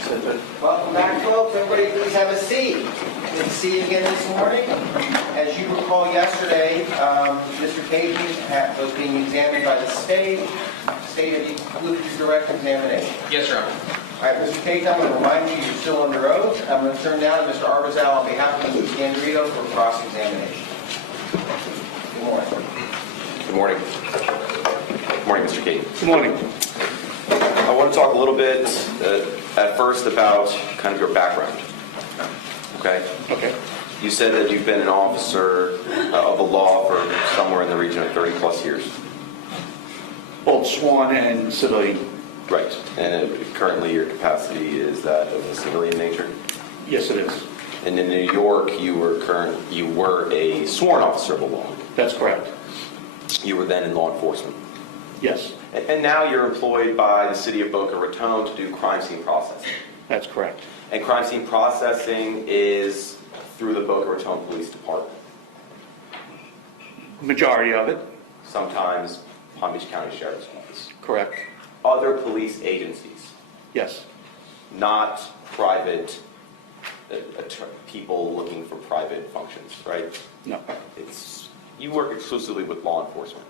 Welcome back, folks. Everybody please have a seat. Good to see you again this morning. As you recall yesterday, Mr. Katen was being examined by the state. The state had concluded his direct examination. Yes, Your Honor. All right, Mr. Katen, I'm going to remind you you're still under oath. I'm going to turn now to Mr. Arbazal on behalf of Mr. Scandirito for cross-examination. Good morning. Good morning. Good morning, Mr. Katen. Good morning. I want to talk a little bit at first about kind of your background. Okay? Okay. You said that you've been an officer of the law for somewhere in the region of 30 plus years. Both sworn and civilian. Right. And currently your capacity is that of a civilian nature? Yes, it is. And in New York, you were a sworn officer of the law. That's correct. You were then in law enforcement. Yes, And now you're employed by the city of Boca Raton to do crime scene processing. that's correct. And crime scene processing is through the Boca Raton Police Department. Majority of it, Sometimes Palm Beach County Sheriff's Office. correct. Other police agencies, Yes, not private people looking for private functions, right? no. You work exclusively with law enforcement.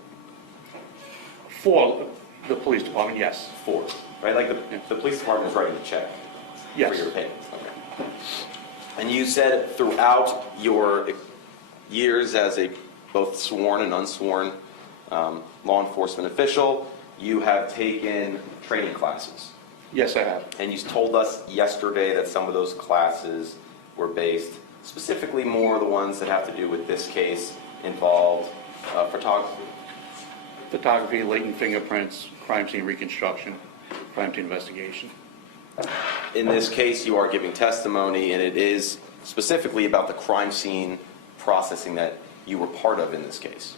For the police department, yes. Right? Like the police department is writing the check Yes. for your payments. Okay. And you said throughout your years as a both sworn and unsworn law enforcement official, you have taken training classes. Yes, I have. And you told us yesterday that some of those classes were based, specifically more the ones that have to do with this case, involved photography. Photography, latent fingerprints, crime scene reconstruction, crime scene investigation. In this case, you are giving testimony, and it is specifically about the crime scene processing that you were part of in this case.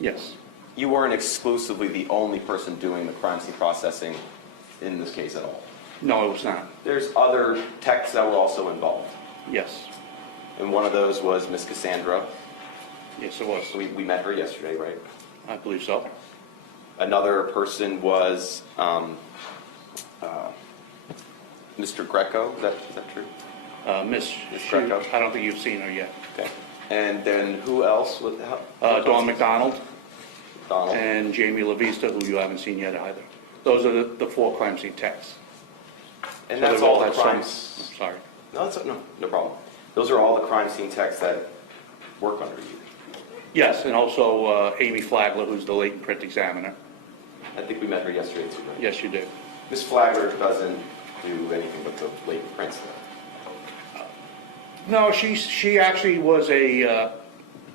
Yes, You weren't exclusively the only person doing the crime scene processing in this case at all. no, it was not. There's other techs that were also involved, Yes, and one of those was Miss Cassandra. yes, it was. We met her yesterday, right? I believe so. Another person was Mr. Greco. Is that true? Miss, Miss Greco. I don't think you've seen her yet. Okay. And then who else? Dawn McDonald Donald. and Jamie LaVista, who you haven't seen yet either. Those are the four crime scene techs. And So that's they've all the had some- crimes. Sorry. No problem. Those are all the crime scene techs that work under you. Yes, and also Amy Flagler, who's the latent print examiner. I think we met her yesterday too, right? Yes, you do. Miss Flagler doesn't do anything but the latent prints though. No, she actually was a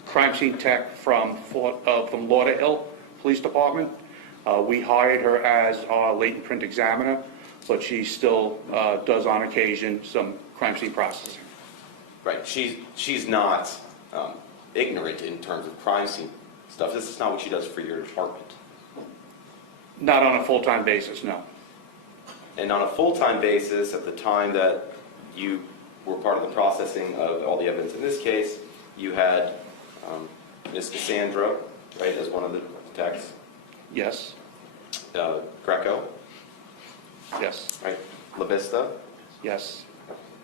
crime scene tech from Lauderhill Police Department. We hired her as our latent print examiner, but she still does on occasion some crime scene processing. Right. She's not ignorant in terms of crime scene stuff. This is not what she does for your department. Not on a full-time basis, no. And on a full-time basis, at the time that you were part of the processing of all the evidence in this case, you had Miss Cassandra, right, as one of the techs, Yes, Greco, yes, right, La Vista, yes.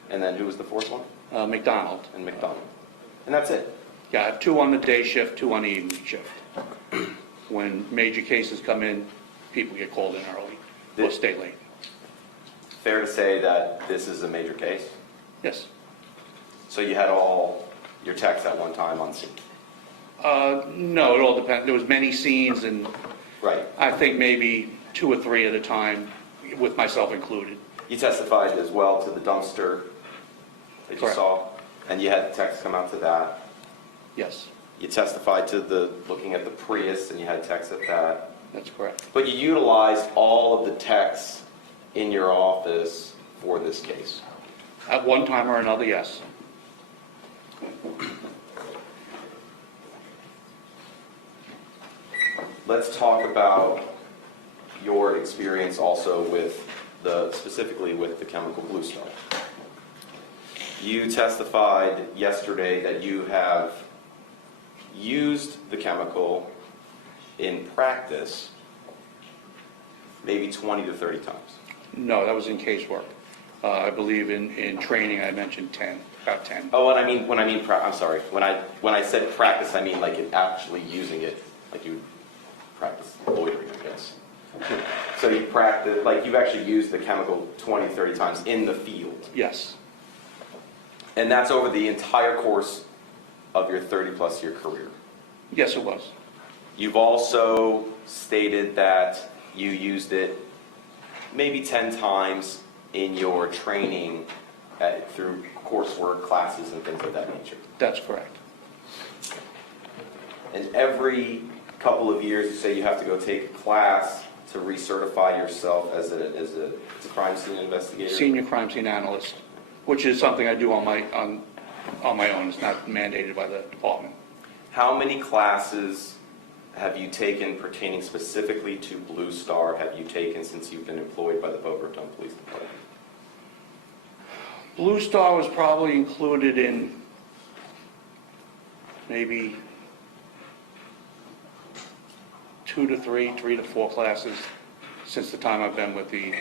and then who was the fourth one? McDonald. And McDonald. And that's it. Yeah, I have 2 on the day shift, 2 on the evening shift. When major cases come in, people get called in early or stay late. Fair to say that this is a major case? Yes. So you had all your techs at one time on scene? No, it all depends. There was many scenes, and Right. I think maybe 2 or 3 at a time, with myself included. You testified as well to the dumpster that you Correct. saw, and you had techs come out to that. Yes, You testified to looking at the Prius, and you had techs at that. that's correct. But you utilized all of the techs in your office for this case. At one time or another, yes. Let's talk about your experience also with specifically with the chemical Blue Star. You testified yesterday that you have used the chemical in practice maybe 20 to 30 times. No, that was in casework. I believe in training, I mentioned 10, about 10. Oh, I'm sorry. When I said practice, I mean like actually using it, like you would practice loitering, I guess. So you practice, like you've actually used the chemical 20, 30 times in the field. Yes, And that's over the entire course of your 30-plus year career. yes, it was. You've also stated that you used it maybe 10 times in your training through coursework, classes, and things of that nature. That's correct. And every couple of years, you say you have to go take a class to recertify yourself as a crime scene investigator? Senior crime scene analyst, which is something I do on my own. It's not mandated by the department. How many classes have you taken pertaining specifically to Blue Star have you taken since you've been employed by the Boca Raton Police Department? Blue Star was probably included in maybe 2 to 3, 3 to 4 classes since the time I've been with the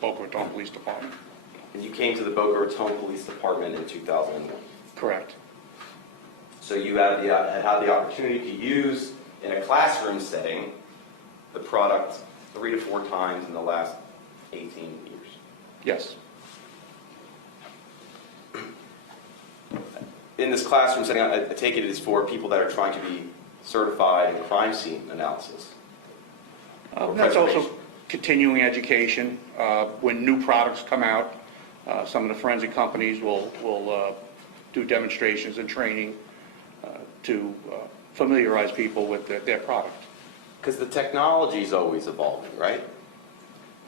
Boca Raton Police Department. And you came to the Boca Raton Police Department in 2001. Correct. So you had the opportunity to use, in a classroom setting, the product 3 to 4 times in the last 18 years. Yes. In this classroom setting, I take it is for people that are trying to be certified in crime scene analysis. Or That's also preservation. continuing education. When new products come out, some of the forensic companies will do demonstrations and training to familiarize people with their product. Because the technology is always evolving, right?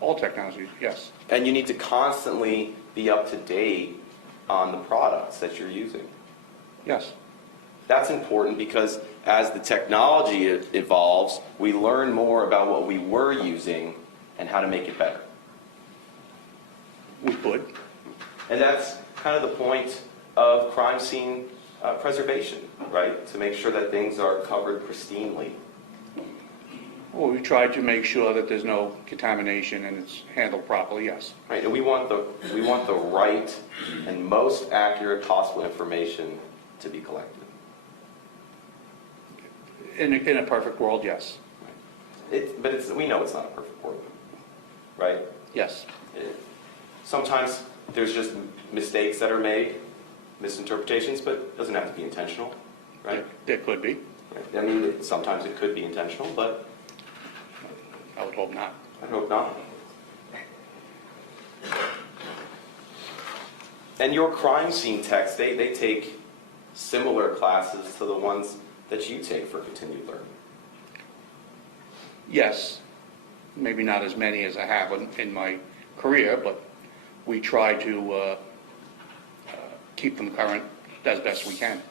All technologies, yes. And you need to constantly be up to date on the products that you're using. Yes. That's important because as the technology evolves, we learn more about what we were using and how to make it better. We could. And that's kind of the point of crime scene preservation, right? To make sure that things are covered pristinely. Well, we try to make sure that there's no contamination and it's handled properly, yes. Right? And we want the right and most accurate possible information to be collected. In a perfect world, yes. But we know it's not a perfect world, right? Yes. Sometimes there's just mistakes that are made, misinterpretations, but it doesn't have to be intentional, right? There could be. Right? I mean, sometimes it could be intentional, but I would hope not. I hope not. And your crime scene techs, they take similar classes to the ones that you take for continued learning. Yes. Maybe not as many as I have in my career, but we try to keep them current as best we can.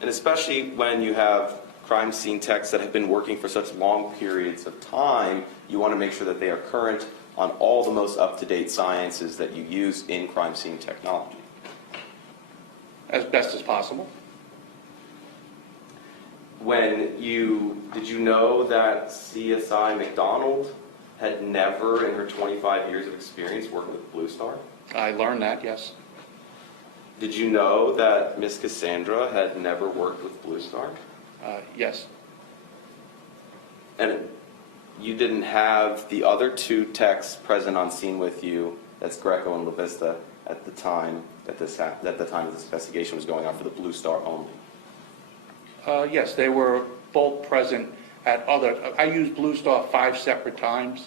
And especially when you have crime scene techs that have been working for such long periods of time, you want to make sure that they are current on all the most up-to-date sciences that you use in crime scene technology. As best as possible. Did you know that CSI McDonald had never, in her 25 years of experience, worked with Blue Star? I learned that, yes. Did you know that Miss Cassandra had never worked with Blue Star? Yes. And you didn't have the other 2 techs present on scene with you, that's Greco and La Vista, at the time that this investigation was going on for the Blue Star only. Yes, they were both present at I used Blue Star 5 separate times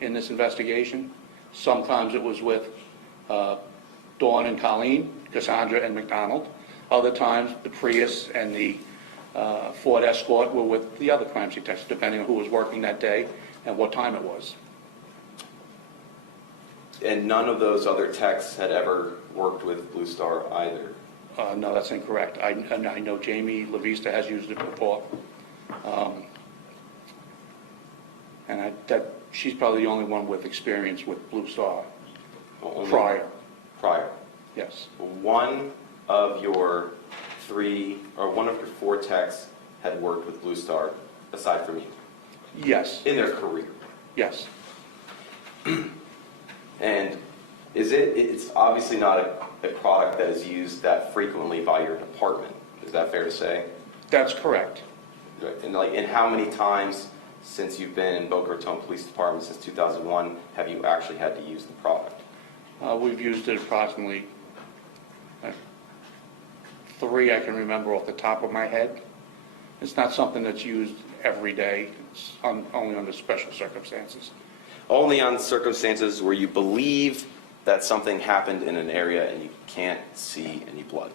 in this investigation. Sometimes it was with Dawn and Colleen, Cassandra and McDonald. Other times, the Prius and the Ford Escort were with the other crime scene techs, depending on who was working that day and what time it was. And none of those other techs had ever worked with Blue Star either. No, that's incorrect. I know Jamie LaVista has used it before. And she's probably the only one with experience with Blue Star Only prior. Prior. Yes. One of your 4 techs had worked with Blue Star, aside from you, Yes. in their career. Yes. And It's obviously not a product that is used that frequently by your department. Is that fair to say? That's correct. Right. And how many times since you've been in Boca Raton Police Department since 2001 have you actually had to use the product? We've used it approximately 3 I can remember off the top of my head. It's not something that's used every day. It's only under special circumstances. Only on circumstances where you believe that something happened in an area and you can't see any blood.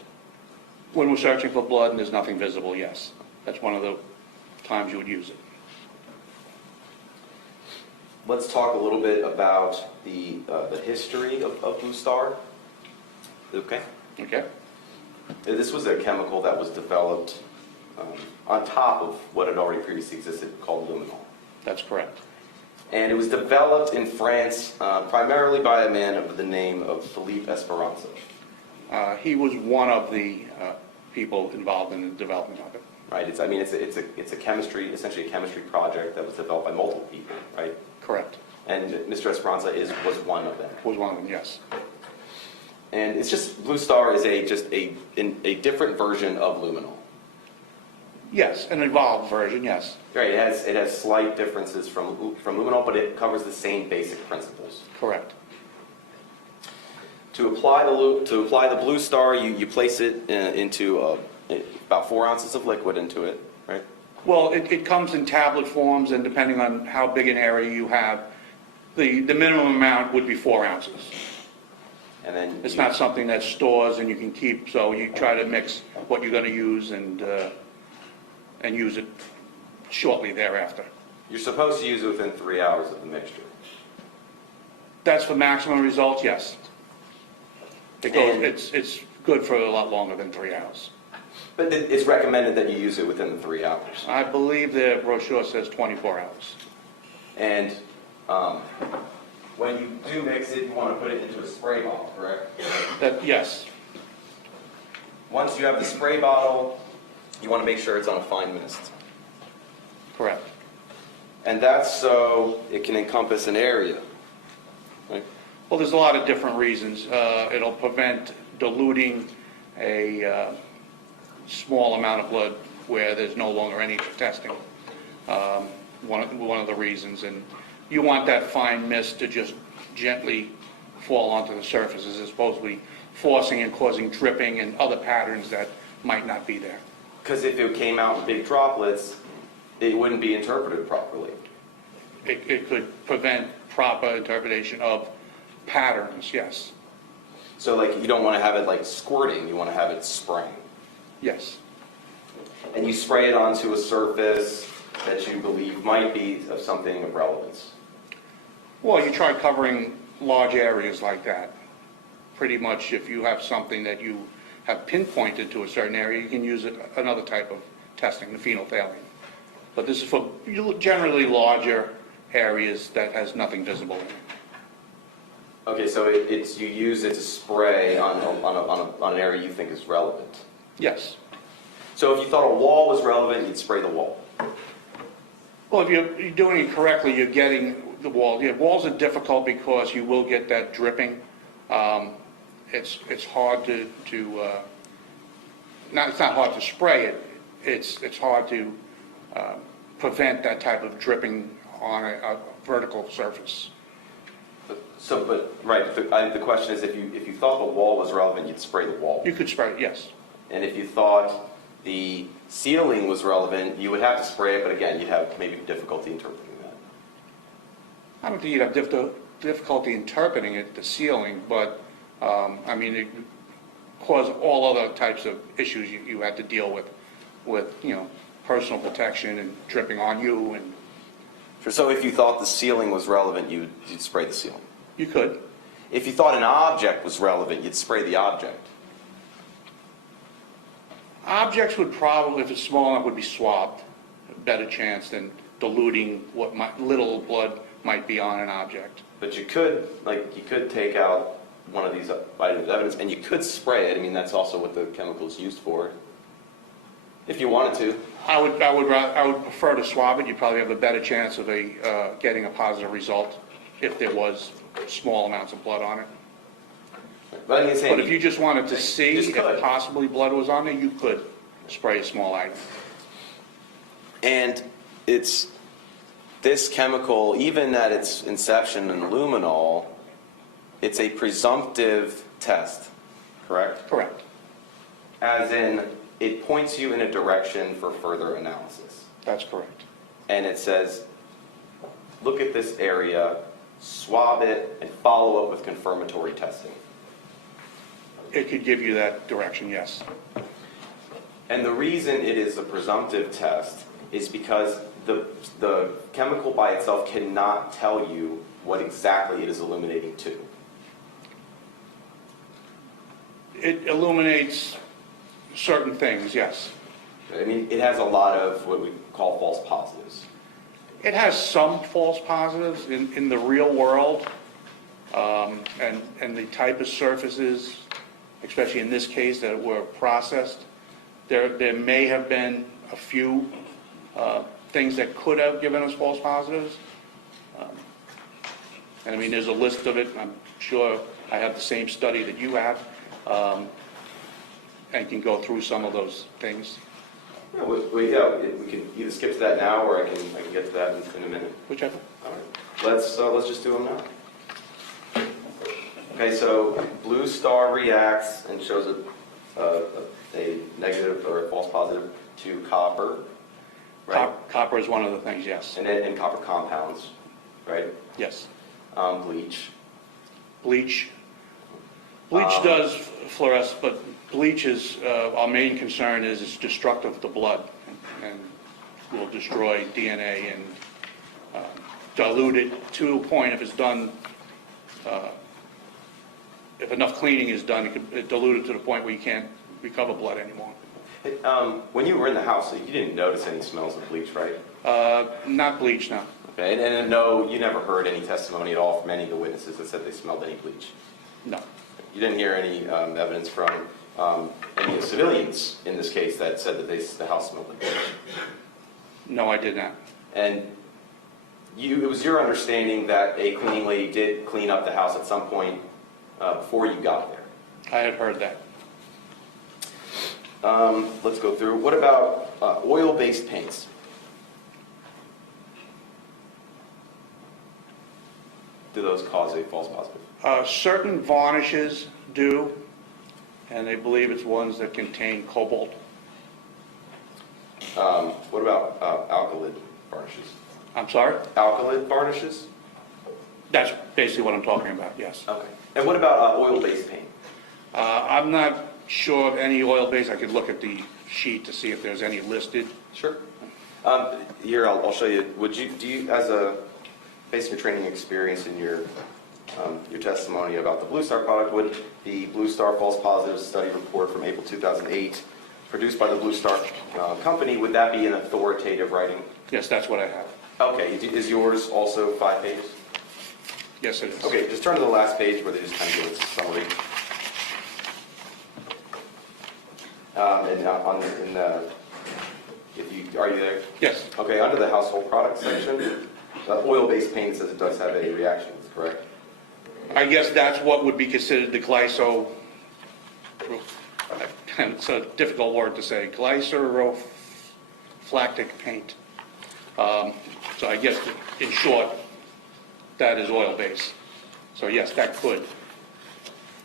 When we're searching for blood and there's nothing visible, yes. That's one of the times you would use it. Let's talk a little bit about the history of Blue Star. Okay. Okay? This was a chemical that was developed on top of what had already previously existed called luminol. That's correct. And it was developed in France primarily by a man of the name of Philippe Esperanza. He was one of the people involved in the development of it. Right. It's a chemistry, essentially a chemistry project that was developed by multiple people. Right. Correct. And Mr. Esperanza was one of them. Was one of them, yes. And it's just Blue Star is just a different version of luminol. Yes, an evolved version, yes. Right. It has slight differences from luminol, but it covers the same basic principles. Correct. To apply the Blue Star, you place it into about 4 ounces of liquid into it, right? Well, it comes in tablet forms, and depending on how big an area you have, the minimum amount would be 4 ounces. And then It's not something that stores and you can keep, so you try to mix what you're going to use and use it shortly thereafter. You're supposed to use it within 3 hours of the mixture. That's for maximum results, yes. It's good for a lot longer than 3 hours. But it's recommended that you use it within the 3 hours. I believe the brochure says 24 hours. And when you do mix it, you want to put it into a spray bottle, correct? Yes, Once you have the spray bottle, you want to make sure it's on a fine mist. correct. And that's so it can encompass an area. Right? Well, there's a lot of different reasons. It'll prevent diluting a small amount of blood where there's no longer any testing. One of the reasons. And you want that fine mist to just gently fall onto the surfaces as opposed to forcing and causing dripping and other patterns that might not be there. Because if it came out in big droplets, it wouldn't be interpreted properly. It could prevent proper interpretation of patterns, yes. So like you don't want to have it like squirting, you want to have it spraying. Yes. And you spray it onto a surface that you believe might be of something of relevance. Well, you try covering large areas like that. Pretty much if you have something that you have pinpointed to a certain area, you can use another type of testing, the phenolphthalein. But this is for generally larger areas that has nothing visible in it. Okay, so you use it to spray on an area you think is relevant. Yes. So if you thought a wall was relevant, you'd spray the wall. Well, if you're doing it correctly, you're getting the wall. Yeah, walls are difficult because you will get that dripping. It's hard to it's not hard to spray it. It's hard to prevent that type of dripping on a vertical surface. The question is, if you thought the wall was relevant, you'd spray the wall. You could spray it, yes. And if you thought the ceiling was relevant, you would have to spray it, but again, you'd have maybe difficulty interpreting that. I don't think you'd have difficulty interpreting it, the ceiling, but I mean, it cause all other types of issues you had to deal with personal protection and dripping on you, and So if you thought the ceiling was relevant, you'd spray the ceiling. you could. If you thought an object was relevant, you'd spray the object. Objects would probably, if it's small enough, would be swabbed. A better chance than diluting what little blood might be on an object. But you could take out one of these items of evidence and you could spray it. I mean, that's also what the chemical is used for. If you wanted to. I would prefer to swab it. You'd probably have a better chance of getting a positive result if there was small amounts of blood on it. But I'm saying, But if you just wanted to see just if could. possibly blood was on there, you could spray a small item. and it's this chemical, even at its inception in luminol, it's a presumptive test, correct? Correct. As in, it points you in a direction for further analysis. That's correct. And it says, look at this area, swab it, and follow up with confirmatory testing. It could give you that direction, yes. And the reason it is a presumptive test is because the chemical by itself cannot tell you what exactly it is illuminating to. It illuminates certain things, yes. I mean, it has a lot of what we call false positives. It has some false positives in the real world, and the type of surfaces, especially in this case that were processed, there may have been a few things that could have given us false positives. And I mean, there's a list of it. I'm sure I have the same study that you have, and can go through some of those things, Yeah, we can either skip to that now, or I can get to that in a minute. whichever. All right. Let's just do them now. Okay, so blue star reacts and shows a negative or a false positive to copper, right? Copper is one of the things, yes. And copper compounds, right? Yes. Bleach. Bleach. Bleach does fluoresce, but bleach is, our main concern is it's destructive to blood and will destroy DNA and dilute it to a point if it's done, if enough cleaning is done, it can dilute it to the point where you can't recover blood anymore. When you were in the house, you didn't notice any smells of bleach, right? Not bleach, no. Okay, and no, you never heard any testimony at all from any of the witnesses that said they smelled any bleach? No. You didn't hear any evidence from any of the civilians in this case that said that the house smelled like bleach? No, I did not. And it was your understanding that a cleaning lady did clean up the house at some point before you got there? I had heard that. Let's go through. What about oil-based paints? Do those cause a false positive? Certain varnishes do, and they believe it's ones that contain cobalt. What about alkylid varnishes? I'm sorry? Alkylid varnishes? That's basically what I'm talking about, yes. Okay. And what about oil-based paint? I'm not sure of any oil-based. I could look at the sheet to see if there's any listed. Sure. Here, I'll show you. Do you, as based on your training experience and your testimony about the Blue Star product, would the Blue Star false positive study report from April 2008, produced by the Blue Star company, would that be an authoritative writing? Yes, that's what I have. Okay. Is yours also 5 pages? Yes, it is. Okay. Just turn to the last page where they just kind of give us a summary. Are you there? Yes, Okay, under the household products section, oil-based paint says it does have a reaction, correct? I guess that's what would be considered the glyso, it's a difficult word to say, glycerolactic paint. So I guess, in short, that is oil-based. So yes, that could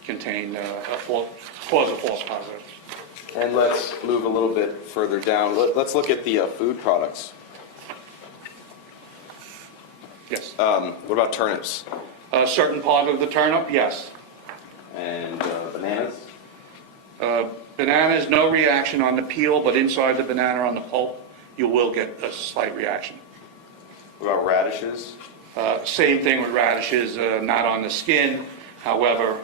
contain cause a false positive. And let's move a little bit further down. Let's look at the food products. Yes. What about turnips? A certain part of the turnip, yes. And bananas? Bananas, no reaction on the peel, but inside the banana on the pulp, you will get a slight reaction. What about radishes? Same thing with radishes, not on the skin. However,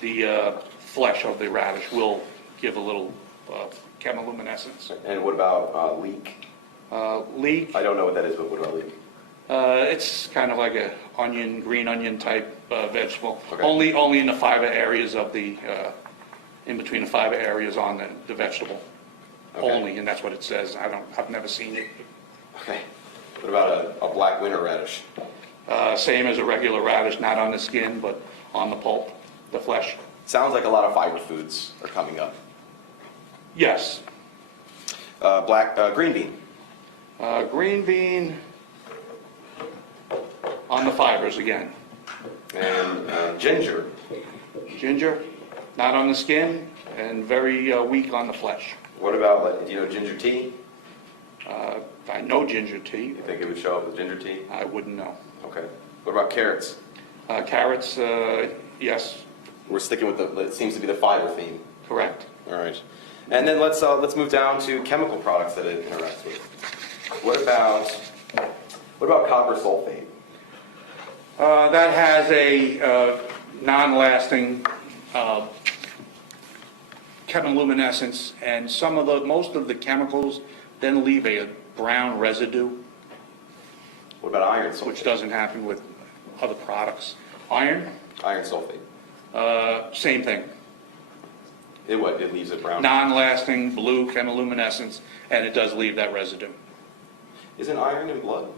the flesh of the radish will give a little chemiluminescence. And what about leek? Leek, I don't know what that is, but what about leek? it's kind of like a onion, green onion type vegetable. Okay. Only in the fiber areas of the, in between the fiber areas on the vegetable. Okay. Only, and that's what it says. I've never seen it. Okay. What about a black winter radish? Same as a regular radish, not on the skin, but on the pulp. the flesh. Sounds like a lot of fiber foods are coming up. Yes. Green bean. Green bean on the fibers again. And ginger. Ginger, not on the skin, and very weak on the flesh. What about, like, do you know ginger tea? I know ginger tea. You think it would show up with ginger tea? I wouldn't know. Okay. What about carrots? Carrots, yes, We're sticking with it seems to be the fiber theme. correct. All right. And then let's move down to chemical products that it interacts with. What about copper sulfate? That has a non-lasting chemiluminescence, and most of the chemicals then leave a brown residue, What about iron sulfate? which doesn't happen with other products. Iron, Iron sulfate. same thing. It leaves it brown. Non-lasting blue chemiluminescence, and it does leave that residue. Isn't iron in blood?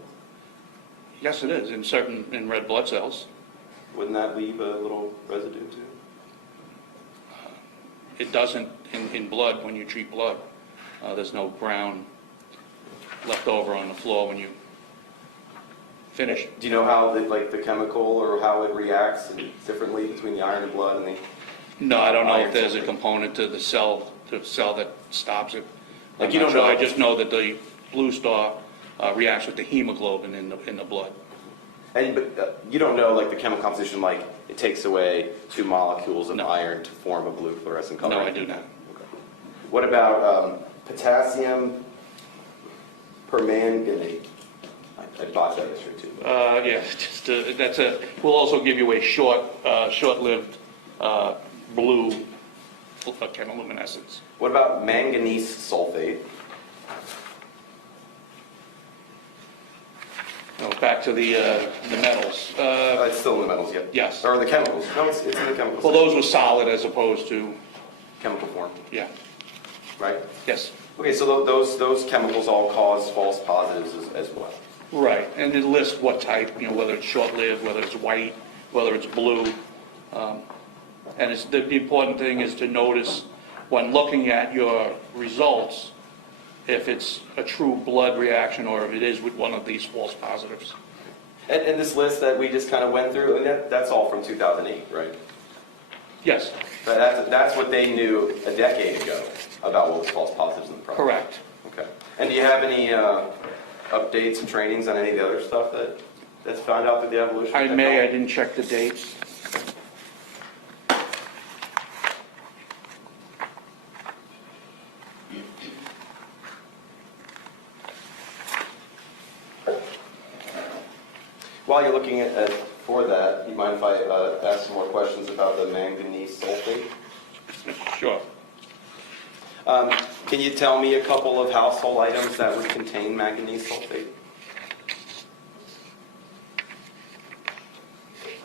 Yes, it is, in red blood cells. Wouldn't that leave a little residue too? It doesn't in blood when you treat blood. There's no brown left over on the floor when you finish. Do you know how the chemical or how it reacts differently between the iron and blood and the? No, I don't know if Iron there's a sulfate. component to the cell that stops it. Like, I'm you not don't sure. know- I just know that the blue star reacts with the hemoglobin in the blood. But you don't know the chemical composition, like it takes away 2 molecules of No. iron to form a blue fluorescent color. No, I do not. Okay. What about potassium permanganate? I botched that yesterday too. Yeah, we'll also give you a short-lived blue chemiluminescence. What about manganese sulfate? No, back to the metals. It's still in the metals, yeah. Yes. Or the chemicals. No, it's in the chemicals. Well, those were solid as opposed to, Chemical form, yeah, right? yes. Okay, so those chemicals all cause false positives as well. Right, and it lists what type, whether it's short-lived, whether it's white, whether it's blue. And the important thing is to notice when looking at your results, if it's a true blood reaction or if it is with one of these false positives. And this list that we just kind of went through, that's all from 2008, right? Yes, That's what they knew a decade ago about what was false positives in the product. correct. Okay. And do you have any updates and trainings on any of the other stuff that's found out through the evolution? I of may, I technology? didn't check the dates. While you're looking for that, you mind if I ask some more questions about the manganese sulfate? Sure. Can you tell me a couple of household items that would contain manganese sulfate?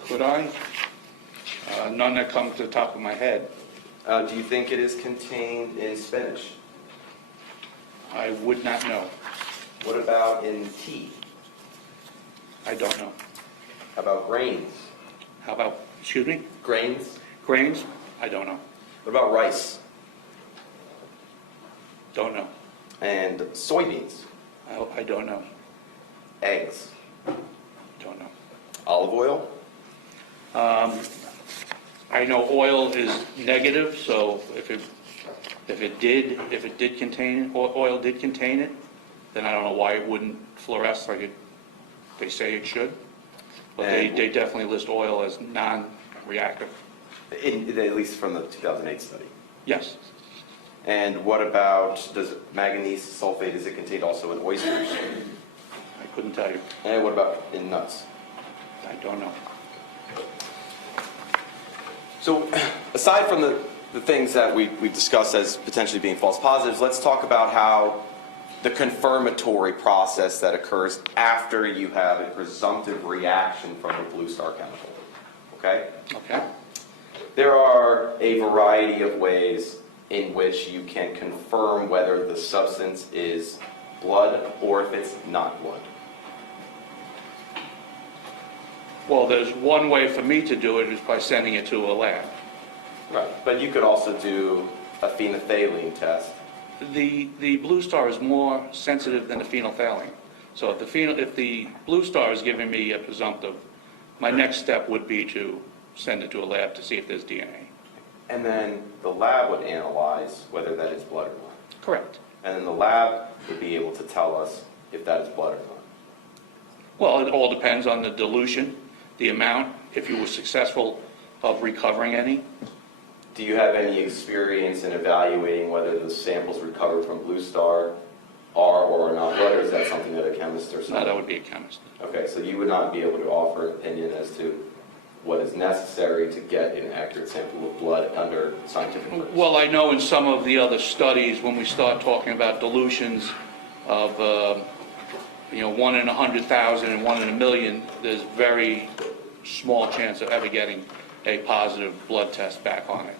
Could I? None that come to the top of my head. Do you think it is contained in spinach? I would not know. What about in tea? I don't know. How about grains? How about, excuse me, Grains? grains? I don't know. What about rice? Don't know. And soybeans? I don't know. Eggs? Don't know. Olive oil? I know oil is negative, so if it did contain, oil did contain it, then I don't know why it wouldn't fluoresce like they say it should. But they definitely list oil as non-reactive. At least from the 2008 study. Yes. And what about, does manganese sulfate, is it contained also in oysters? I couldn't tell you. And what about in nuts? I don't know. So aside from the things that we've discussed as potentially being false positives, let's talk about how the confirmatory process that occurs after you have a presumptive reaction from the blue star chemical. Okay? Okay. There are a variety of ways in which you can confirm whether the substance is blood or if it's not blood. Well, there's one way for me to do it is by sending it to a lab. Right. But you could also do a phenolphthalein test. The Blue Star is more sensitive than the phenolphthalein. So if the Blue Star is giving me a presumptive, my next step would be to send it to a lab to see if there's DNA. And then the lab would analyze whether that is blood or not. Correct. And then the lab would be able to tell us if that is blood or not. Well, it all depends on the dilution, the amount, if you were successful of recovering any. Do you have any experience in evaluating whether the samples recovered from Blue Star are or are not blood, or is that something that a chemist or No, something? that would be a chemist. Okay, so you would not be able to offer an opinion as to what is necessary to get an accurate sample of blood under scientific purpose? Well, I know in some of the other studies, when we start talking about dilutions of, 1 in 100,000 and 1 in a million, there's very small chance of ever getting a positive blood test back on it.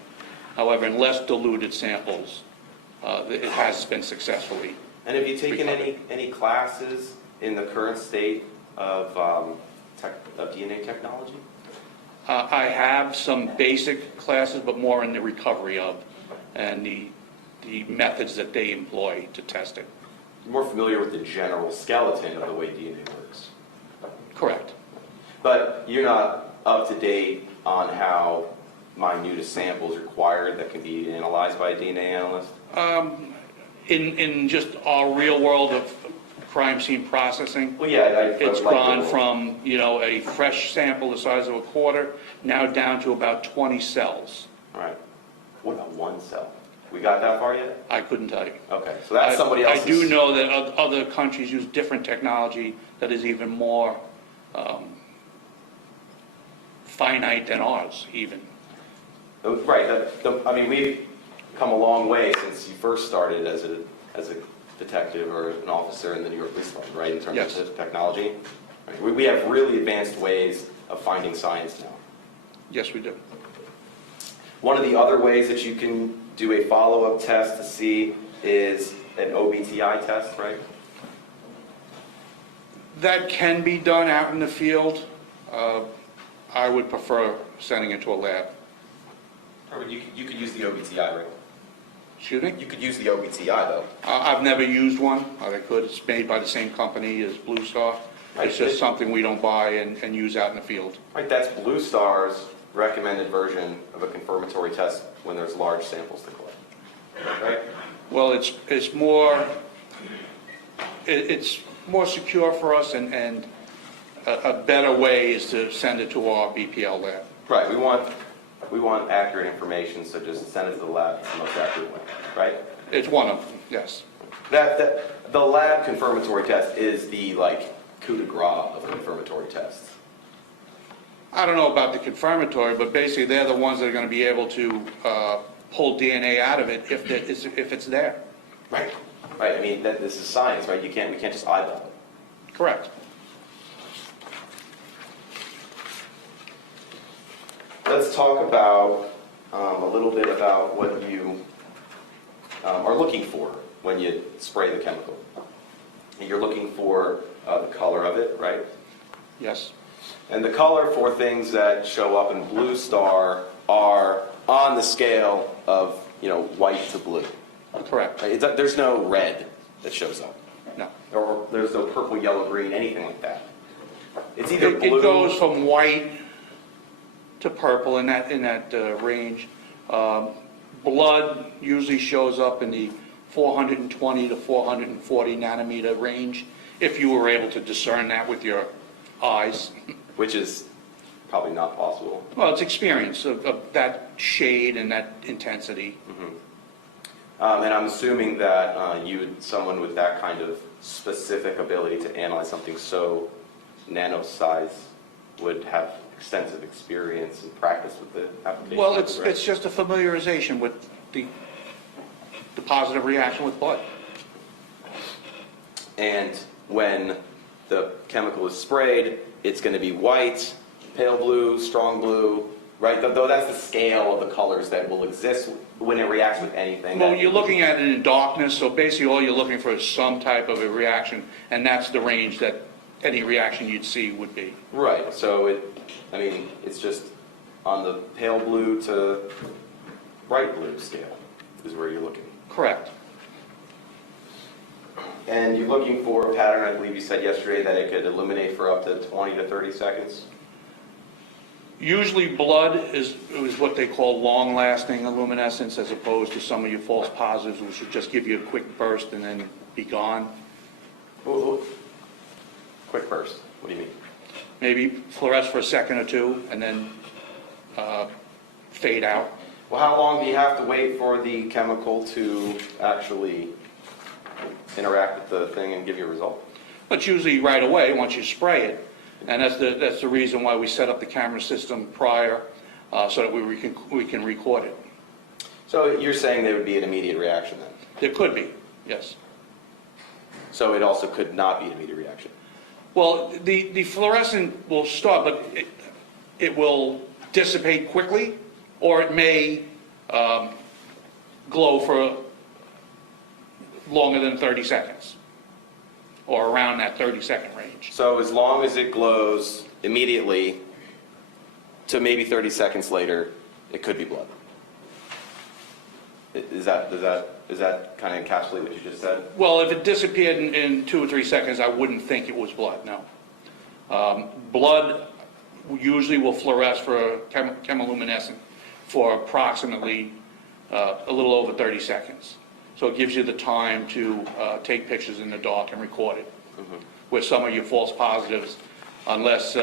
However, in less diluted samples, it has been successfully. And have you taken recovered. any classes in the current state of DNA technology? I have some basic classes, but more in the recovery of and the methods that they employ to test it. You're more familiar with the general skeleton of the way DNA works. Correct. But you're not up to date on how minute a sample is required that can be analyzed by a DNA analyst? In just our real world of crime scene processing, Well, yeah, it's like gone the- from, a fresh sample the size of a quarter, now down to about 20 cells. All right. What about one cell? We got that far yet? I couldn't tell you. Okay, so that's somebody else's. I do know that other countries use different technology that is even more finite than ours, even. Right. We've come a long way since you first started as a detective or an officer in the New York Police Department, right? In terms Yes. of technology. Right. We have really advanced ways of finding science now. Yes, we do. One of the other ways that you can do a follow-up test to see is an OBTI test, right? That can be done out in the field. I would prefer sending it to a lab. Or you could use the OBTI, right? Excuse me? You could use the OBTI, though. I've never used one. I could. It's made by the same company as Blue Star. It's just something we don't buy and use out in the field. Right, that's Blue Star's recommended version of a confirmatory test when there's large samples to collect, right? Well, it's more secure for us, and a better way is to send it to our BPL lab. Right, we want accurate information, so just send it to the lab, it's the most accurate way, right? It's one of them, yes. The lab confirmatory test is the, coup de grace of confirmatory tests. I don't know about the confirmatory, but basically they're the ones that are going to be able to pull DNA out of it if it's there. Right. Right, this is science, right? We can't just eyeball it. Correct. Let's talk about a little bit about what you are looking for when you spray the chemical. And you're looking for the color of it, right? Yes. And the color for things that show up in Blue Star are on the scale of, white to blue. Correct. Right? There's no red that shows up. No. Or there's no purple, yellow, green, anything like that. It's either blue. It goes from white to purple in that range. Blood usually shows up in the 420 to 440 nanometer range, if you were able to discern that with your eyes. Which is probably not possible. Well, it's experience of that shade and that intensity. And I'm assuming that someone with that kind of specific ability to analyze something so nano-size would have extensive experience and practice with the application. Well, of it, right? it's just a familiarization with the positive reaction with blood. And when the chemical is sprayed, it's going to be white, pale blue, strong blue, right? Though that's the scale of the colors that will exist when it reacts with anything. Well, you're looking at it in darkness, so basically all you're looking for is some type of a reaction, and that's the range that any reaction you'd see would be. Right, so it's just on the pale blue to bright blue scale is where you're looking. Correct. And you're looking for a pattern, I believe you said yesterday, that it could illuminate for up to 20 to 30 seconds? Usually blood is what they call long-lasting luminescence, as opposed to some of your false positives, which would just give you a quick burst and then be gone. Ooh. Quick burst, what do you mean? Maybe fluoresce for a second or two and then fade out. Well, how long do you have to wait for the chemical to actually interact with the thing and give you a result? But usually right away, once you spray it. And that's the reason why we set up the camera system prior, so that we can record it. So you're saying there would be an immediate reaction then? There could be, yes. So it also could not be an immediate reaction? Well, the fluorescent will start, but it will dissipate quickly, or it may glow for longer than 30 seconds, or around that 30-second range. So as long as it glows immediately to maybe 30 seconds later, it could be blood. Does that kind of encapsulate what you just said? Well, if it disappeared in 2 or 3 seconds, I wouldn't think it was blood, no. Blood usually will fluoresce for chemiluminescent for approximately a little over 30 seconds. So it gives you the time to take pictures in the dark and record it. Mm-hmm. With some of your false positives, unless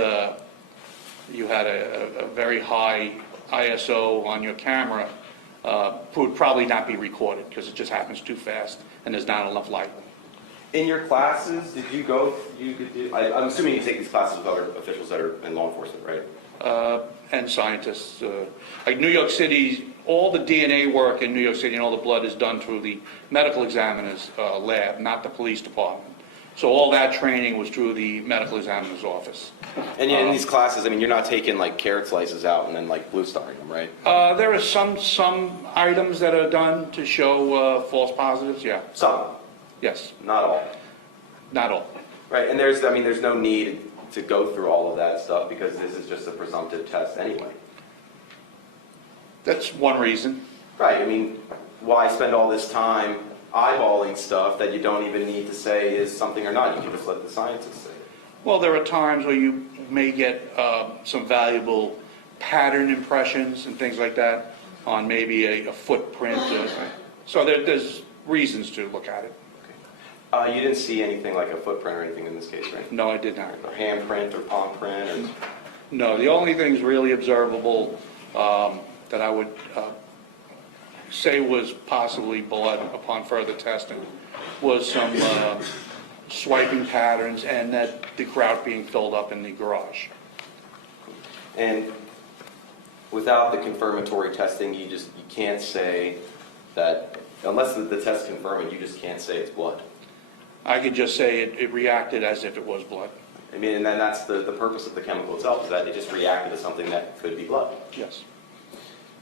you had a very high ISO on your camera, would probably not be recorded because it just happens too fast and there's not enough light. In your classes, did you go, I'm assuming you take these classes with other officials that are in law enforcement, right? And scientists. Like New York City, all the DNA work in New York City and all the blood is done through the medical examiner's lab, not the police department. So all that training was through the medical examiner's office. And in these classes, you're not taking like carrot slices out and then like blue starring them, right? There are some items that are done to show false positives, yeah. Some, Yes, not all. not all. Right, and there's no need to go through all of that stuff because this is just a presumptive test anyway. That's one reason. Right, why spend all this time eyeballing stuff that you don't even need to say is something or not? You can just let the scientists say it. Well, there are times where you may get some valuable pattern impressions and things like that on maybe a footprint. So there's reasons to look at it. You didn't see anything like a footprint or anything in this case, right? No, I did not. Or handprint or palm print or... No, the only things really observable that I would say was possibly blood upon further testing was some swiping patterns and that the grout being filled up in the garage. And without the confirmatory testing, you can't say that, unless the test confirm it, you just can't say it's blood. I could just say it reacted as if it was blood. And then that's the purpose of the chemical itself, is that it just reacted to something that could be blood. Yes.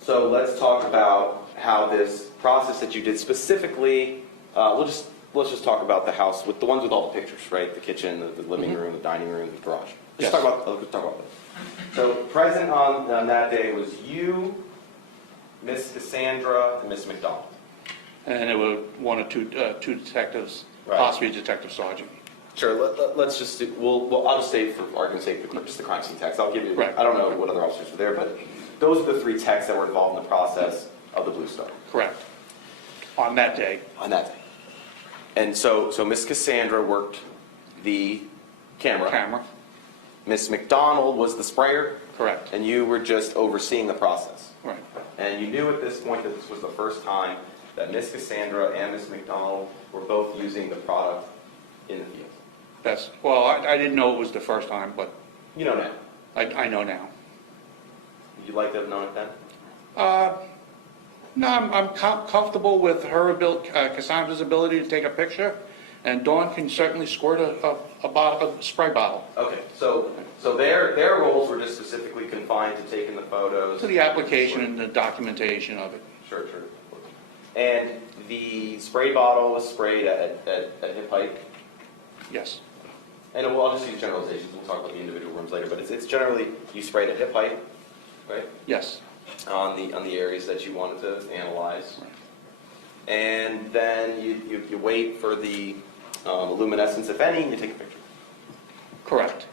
So let's talk about how this process that you did specifically, let's just talk about the house, with the ones with all the pictures, right? The kitchen, the living room, the dining room, the garage. Let's talk about that. So present on that day was you, Miss Cassandra, and Miss McDonald. And there were one or two detectives, Right. possibly a detective sergeant. Sure, let's just do, I'll just say for argument's sake, just the crime scene techs. I'll give you, Right. I don't know what other officers were there, but those are the 3 techs that were involved in the process of the Blue Star. Correct. On that day. On that day. And so Miss Cassandra worked the camera. Miss McDonald was the sprayer. Correct. And you were just overseeing the process. Right. And you knew at this point that this was the first time that Miss Cassandra and Miss McDonald were both using the product in the field. Well, I didn't know it was the first time, but You know now. I know now. Would you like to have known it then? No, I'm comfortable with her Cassandra's ability to take a picture, and Dawn can certainly squirt a spray bottle. Okay, so their roles were just specifically confined to taking the photos. To the application and the documentation of it. Sure. And the spray bottle was sprayed at hip height. Yes. And I'll just use generalizations, we'll talk about the individual rooms later, but it's generally, you sprayed at hip height, right? Yes. On the areas that you wanted to analyze. And then you wait for the luminescence, if any, and you take a picture. Correct.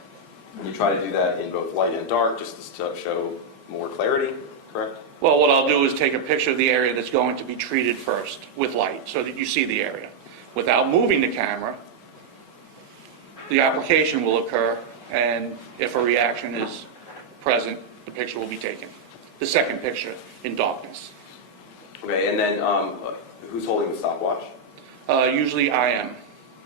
And you try to do that in both light and dark, just to show more clarity, correct? Well, what I'll do is take a picture of the area that's going to be treated first with light, so that you see the area. Without moving the camera, the application will occur, and if a reaction is present, the picture will be taken. The second picture in darkness. Okay, and then who's holding the stopwatch? Usually I am,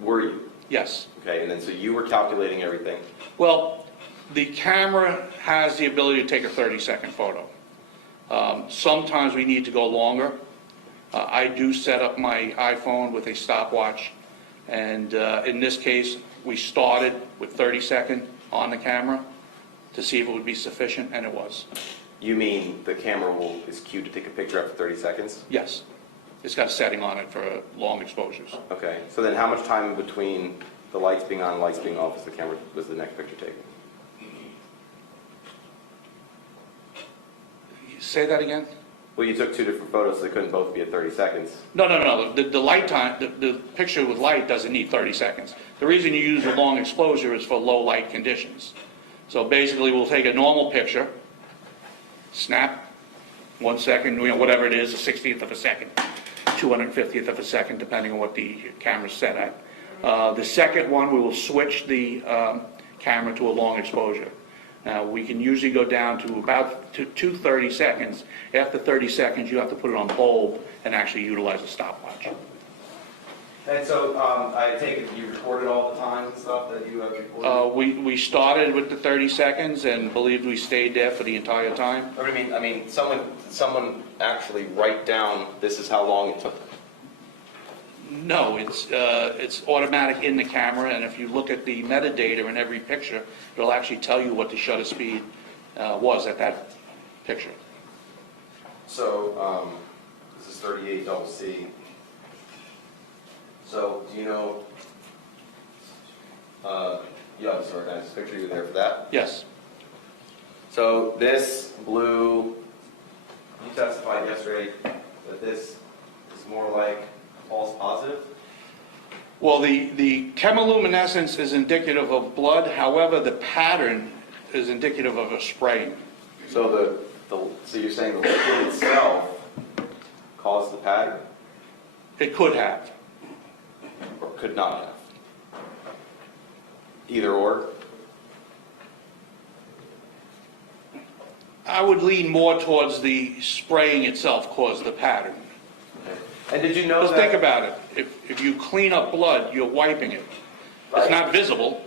Were you? yes. Okay, and then so you were calculating everything. Well, the camera has the ability to take a 30-second photo. Sometimes we need to go longer. I do set up my iPhone with a stopwatch, and in this case, we started with 30 seconds on the camera to see if it would be sufficient, and it was. You mean the camera is cued to take a picture after 30 seconds? Yes. It's got a setting on it for long exposures. Okay, so then how much time in between the lights being on and lights being off was the next picture taken? Say that again? Well, you took two different photos, so they couldn't both be at 30 seconds. No. The light time, the picture with light doesn't need 30 seconds. The reason you use a long exposure is for low light conditions. So basically, we'll take a normal picture, snap, 1 second, whatever it is, a 60th of a second, 250th of a second, depending on what the camera's set at. The second one, we will switch the camera to a long exposure. Now, we can usually go down to about to 30 seconds. After 30 seconds, you have to put it on bulb and actually utilize a stopwatch. And so I take it you recorded all the time and stuff that you have recorded? We started with the 30 seconds and believed we stayed there for the entire time. I mean, someone actually write down, this is how long it took. No, it's automatic in the camera, and if you look at the metadata in every picture, it'll actually tell you what the shutter speed was at that picture. So this is 38 double C. So do you know, you obviously recognize this picture, you were there for that? Yes. So this blue, you testified yesterday that this is more like false positive? Well, the chemiluminescence is indicative of blood. However, the pattern is indicative of a spraying. So so you're saying the liquid itself caused the pattern, It could have. or could not have? Either or? I would lean more towards the spraying itself caused the pattern. And did you know Because that? think about it. If you clean up blood, you're wiping it. Right. It's not visible,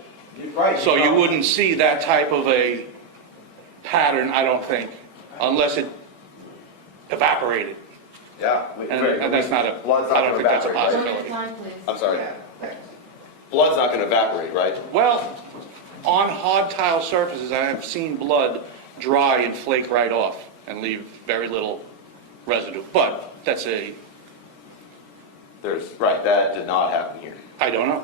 Right. so you wouldn't see that type of a pattern, I don't think, unless it evaporated. Yeah. And that's not a, Blood's I not don't gonna think that's a evaporate, right? possibility. Time, please. I'm sorry. Yeah, thanks. Blood's not going to evaporate, right? Well, on hard tile surfaces, I have seen blood dry and flake right off and leave very little residue. But that's That did not happen here. I don't know.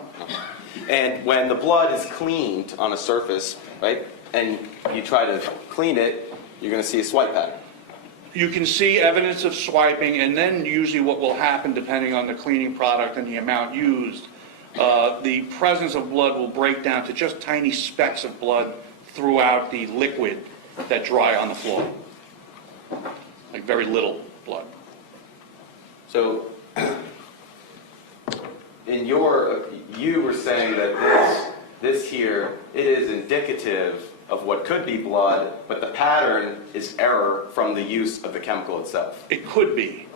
And when the blood is cleaned on a surface, right, and you try to clean it, you're going to see a swipe pattern. You can see evidence of swiping, and then usually what will happen, depending on the cleaning product and the amount used, the presence of blood will break down to just tiny specks of blood throughout the liquid that dry on the floor. Like very little blood. So, you were saying that this here, it is indicative of what could be blood, but the pattern is error from the use of the chemical itself. It could be.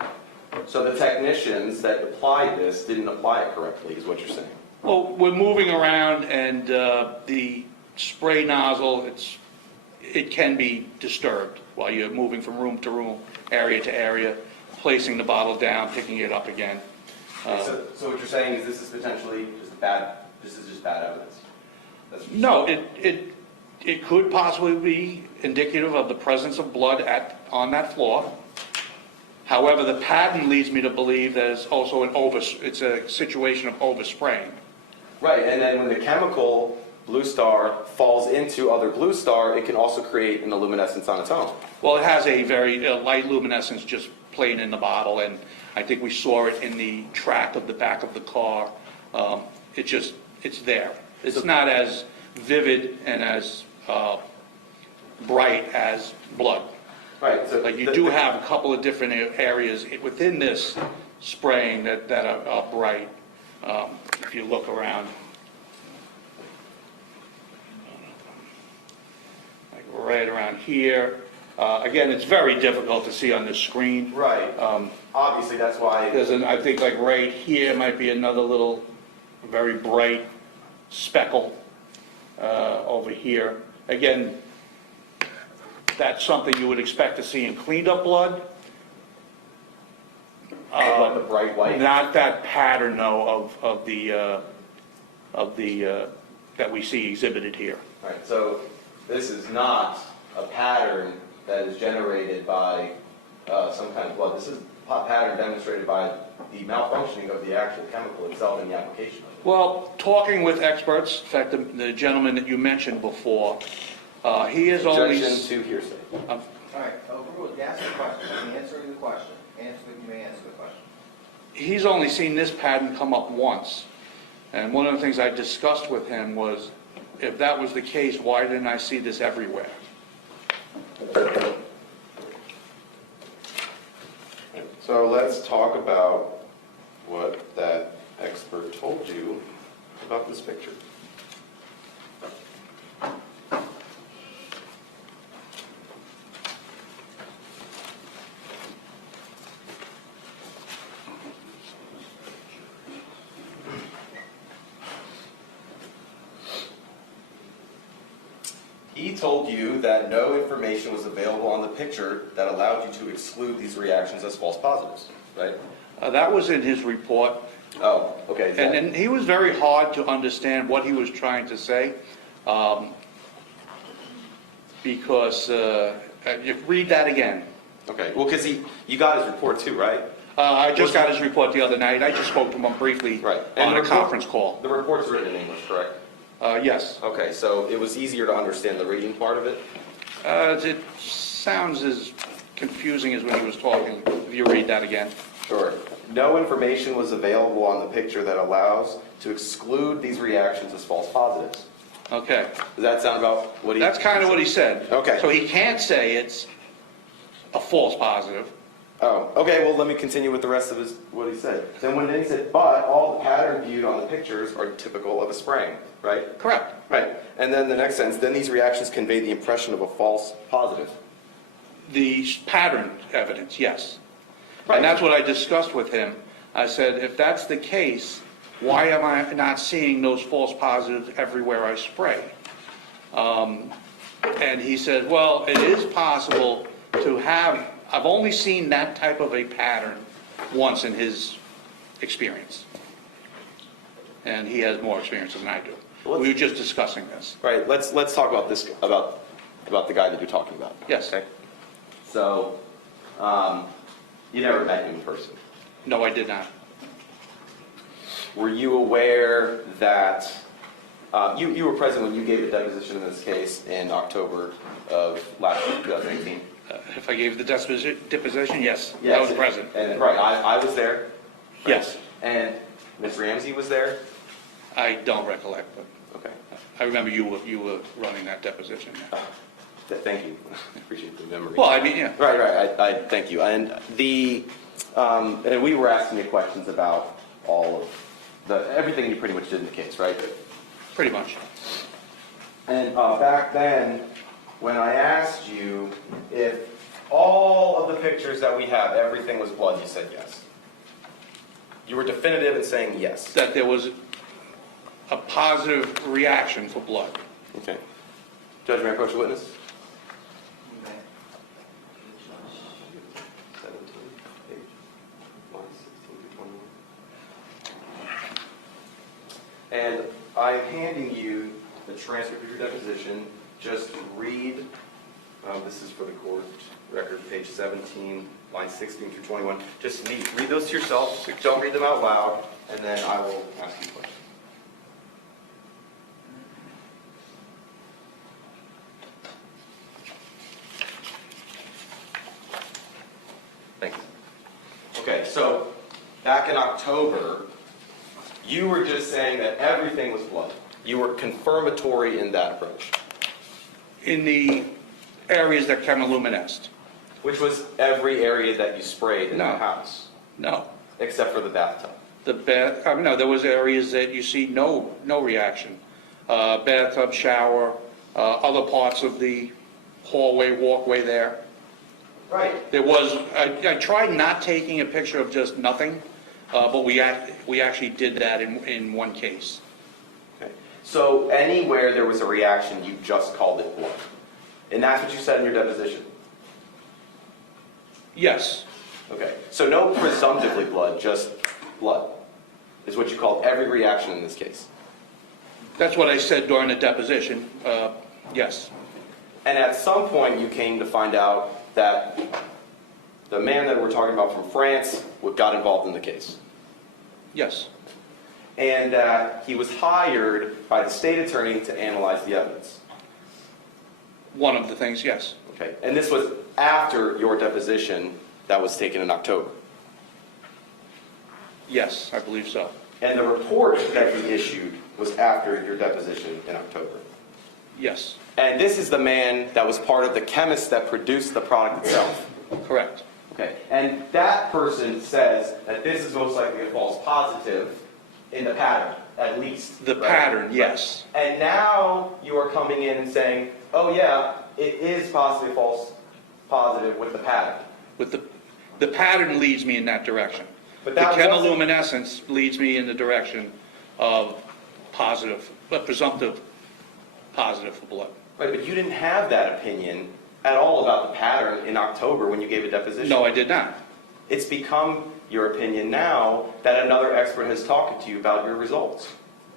So the technicians that applied this didn't apply it correctly, is what you're saying? Well, we're moving around, and the spray nozzle, it can be disturbed while you're moving from room to room, area to area, placing the bottle down, picking it up again. So what you're saying is this is potentially just bad evidence? That's what you're No, saying? it could possibly be indicative of the presence of blood on that floor. However, the pattern leads me to believe that it's also it's a situation of overspraying. Right, and then when the chemical blue star falls into other blue star, it can also create an luminescence on its own. Well, it has a very light luminescence just plain in the bottle, and I think we saw it in the track of the back of the car. It's there. It's not as vivid and as bright as blood. Right. So Like you do have a couple of different areas within this spraying that are bright, if you look around. Like right around here. Again, it's very difficult to see on this screen. Right. Obviously, that's why. I think like right here might be another little very bright speckle over here. Again, that's something you would expect to see in cleaned up blood. Like the bright white. Not that pattern though of the that we see exhibited here. Right. So this is not a pattern that is generated by some kind of blood. This is a pattern demonstrated by the malfunctioning of the actual chemical itself in the application of it. Well, talking with experts, in fact, the gentleman that you mentioned before, he is only. Objection to hearsay. All right, overruled. You asked the question. You answer the question. You may answer the question. He's only seen this pattern come up once. And one of the things I discussed with him was, if that was the case, why didn't I see this everywhere? So let's talk about what that expert told you about this picture. He told you that no information was available on the picture that allowed you to exclude these reactions as false positives, right? That was in his report. Oh, okay. And he was very hard to understand what he was trying to say, because you read that again. Okay, well, because you got his report too, right? I just got his report the other night. I just spoke to him briefly Right. on the a report- conference call. The report's written in English, correct? Yes. Okay, so it was easier to understand the reading part of it? It sounds as confusing as when he was talking. If you read that again. Sure. No information was available on the picture that allows to exclude these reactions as false positives. Okay. Does that sound about what he... That's kind of what he said. Okay. So he can't say it's a false positive. Oh, okay, well, let me continue with the rest of what he said. Then he said, but all the pattern viewed on the pictures are typical of a spraying, right? Correct. Right. And then the next sentence, then these reactions convey the impression of a false positive. The pattern evidence, yes. Right. And that's what I discussed with him. I said, if that's the case, why am I not seeing those false positives everywhere I spray? And he said, well, it is possible to have, I've only seen that type of a pattern once in his experience. And he has more experience than I do. We were just discussing this. Right, let's talk about this, about the guy that you're talking about. Yes. Okay. So, you never met him in person. No, I did not. Were you aware that, you were present when you gave a deposition in this case in October of last year, 2018? If I gave the deposition, yes, I Yes, was present. And, right, I was there. Right? Yes. And Ms. Ramsey was there? I don't recollect, but Okay. I remember you were running that deposition. Yeah. Thank you. I appreciate the memory. Well, I mean, yeah. Right, I thank you. And and we were asking you questions about all of everything you pretty much did in the case, right? Pretty much. And back then, when I asked you if all of the pictures that we have, everything was blood, you said yes. You were definitive in saying yes. That there was a positive reaction for blood. Okay. Judge, may I approach the witness? 17, page 116 to 21. And I'm handing you the transcript of your deposition. Just read, this is for the court record, page 17, lines 16 through 21. Just read those to yourself. Don't read them out loud, and then I will ask you questions. Thank you. Okay, so back in October, you were just saying that everything was blood. You were confirmatory in that approach, In the areas that chemiluminesced? which was every area that you sprayed in the No. house, No. except for the bathtub. No, there was areas that you see no reaction. Bathtub, shower, other parts of the hallway, walkway there. Right. There was, I tried not taking a picture of just nothing, but we actually did that in one case. Okay. So anywhere there was a reaction, you just called it blood. And that's what you said in your deposition? Yes, Okay. So no presumptively blood, just blood, is what you called every reaction in this case. that's what I said during the deposition, yes. And at some point, you came to find out that the man that we're talking about from France got involved in the case. Yes, And he was hired by the state attorney to analyze the evidence. one of the things, yes. Okay. And this was after your deposition that was taken in October. Yes, I believe so. And the report that he issued was after your deposition in October. Yes, And this is the man that was part of the chemist that produced the product itself. correct. Okay. And that person says that this is most likely a false positive in the pattern, at least. The right? pattern, yes. And now you are coming in and saying, oh yeah, it is possibly a false positive with the pattern. With the pattern leads me in that direction. But The that wasn't- chemiluminescence leads me in the direction of positive, but presumptive positive for blood. Right, but you didn't have that opinion at all about the pattern in October when you gave a deposition. No, I did not. It's become your opinion now that another expert has talked to you about your results.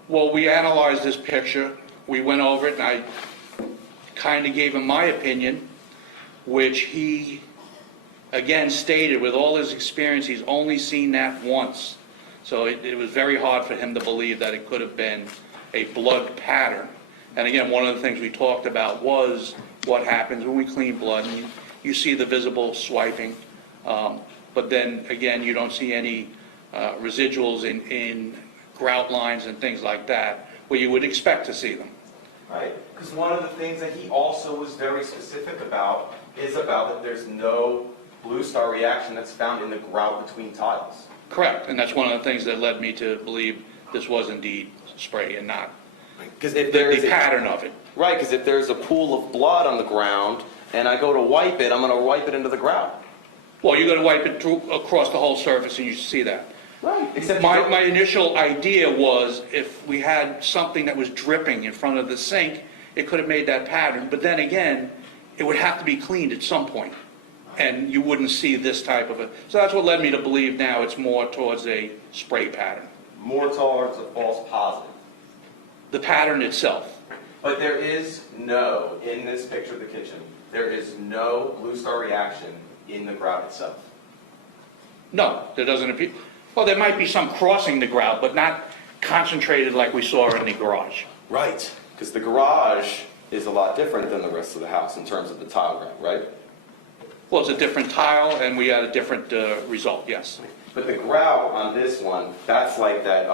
Well, we analyzed this picture, we went over it, and I kind of gave him my opinion, which he, again, stated with all his experience, he's only seen that once. So it was very hard for him to believe that it could have been a blood pattern. And again, one of the things we talked about was what happens when we clean blood, and you see the visible swiping, but then, again, you don't see any residuals in grout lines and things like that, where you would expect to see them. Right? Because one of the things that he also was very specific about is about that there's no blue star reaction that's found in the grout between tiles. Correct, and that's one of the things that led me to believe this was indeed spray and not Because if there is the pattern of it. Right, because if there's a pool of blood on the ground and I go to wipe it, I'm going to wipe it into the grout. Well, you're going to wipe it through across the whole surface, and you see that. Right. Except My initial idea was if we had something that was dripping in front of the sink, it could have made that pattern. But then again, it would have to be cleaned at some point, and you wouldn't see this type of a. So that's what led me to believe now it's more towards a spray pattern. more towards a false positive. The pattern itself. But there is no, in this picture of the kitchen, there is no blue star reaction in the grout itself. No, there doesn't appear. Well, there might be some crossing the grout, but not concentrated like we saw in the garage. Right. Because the garage is a lot different than the rest of the house in terms of the tile grout, right? Well, it's a different tile, and we had a different result, yes. But the grout on this one, that's like that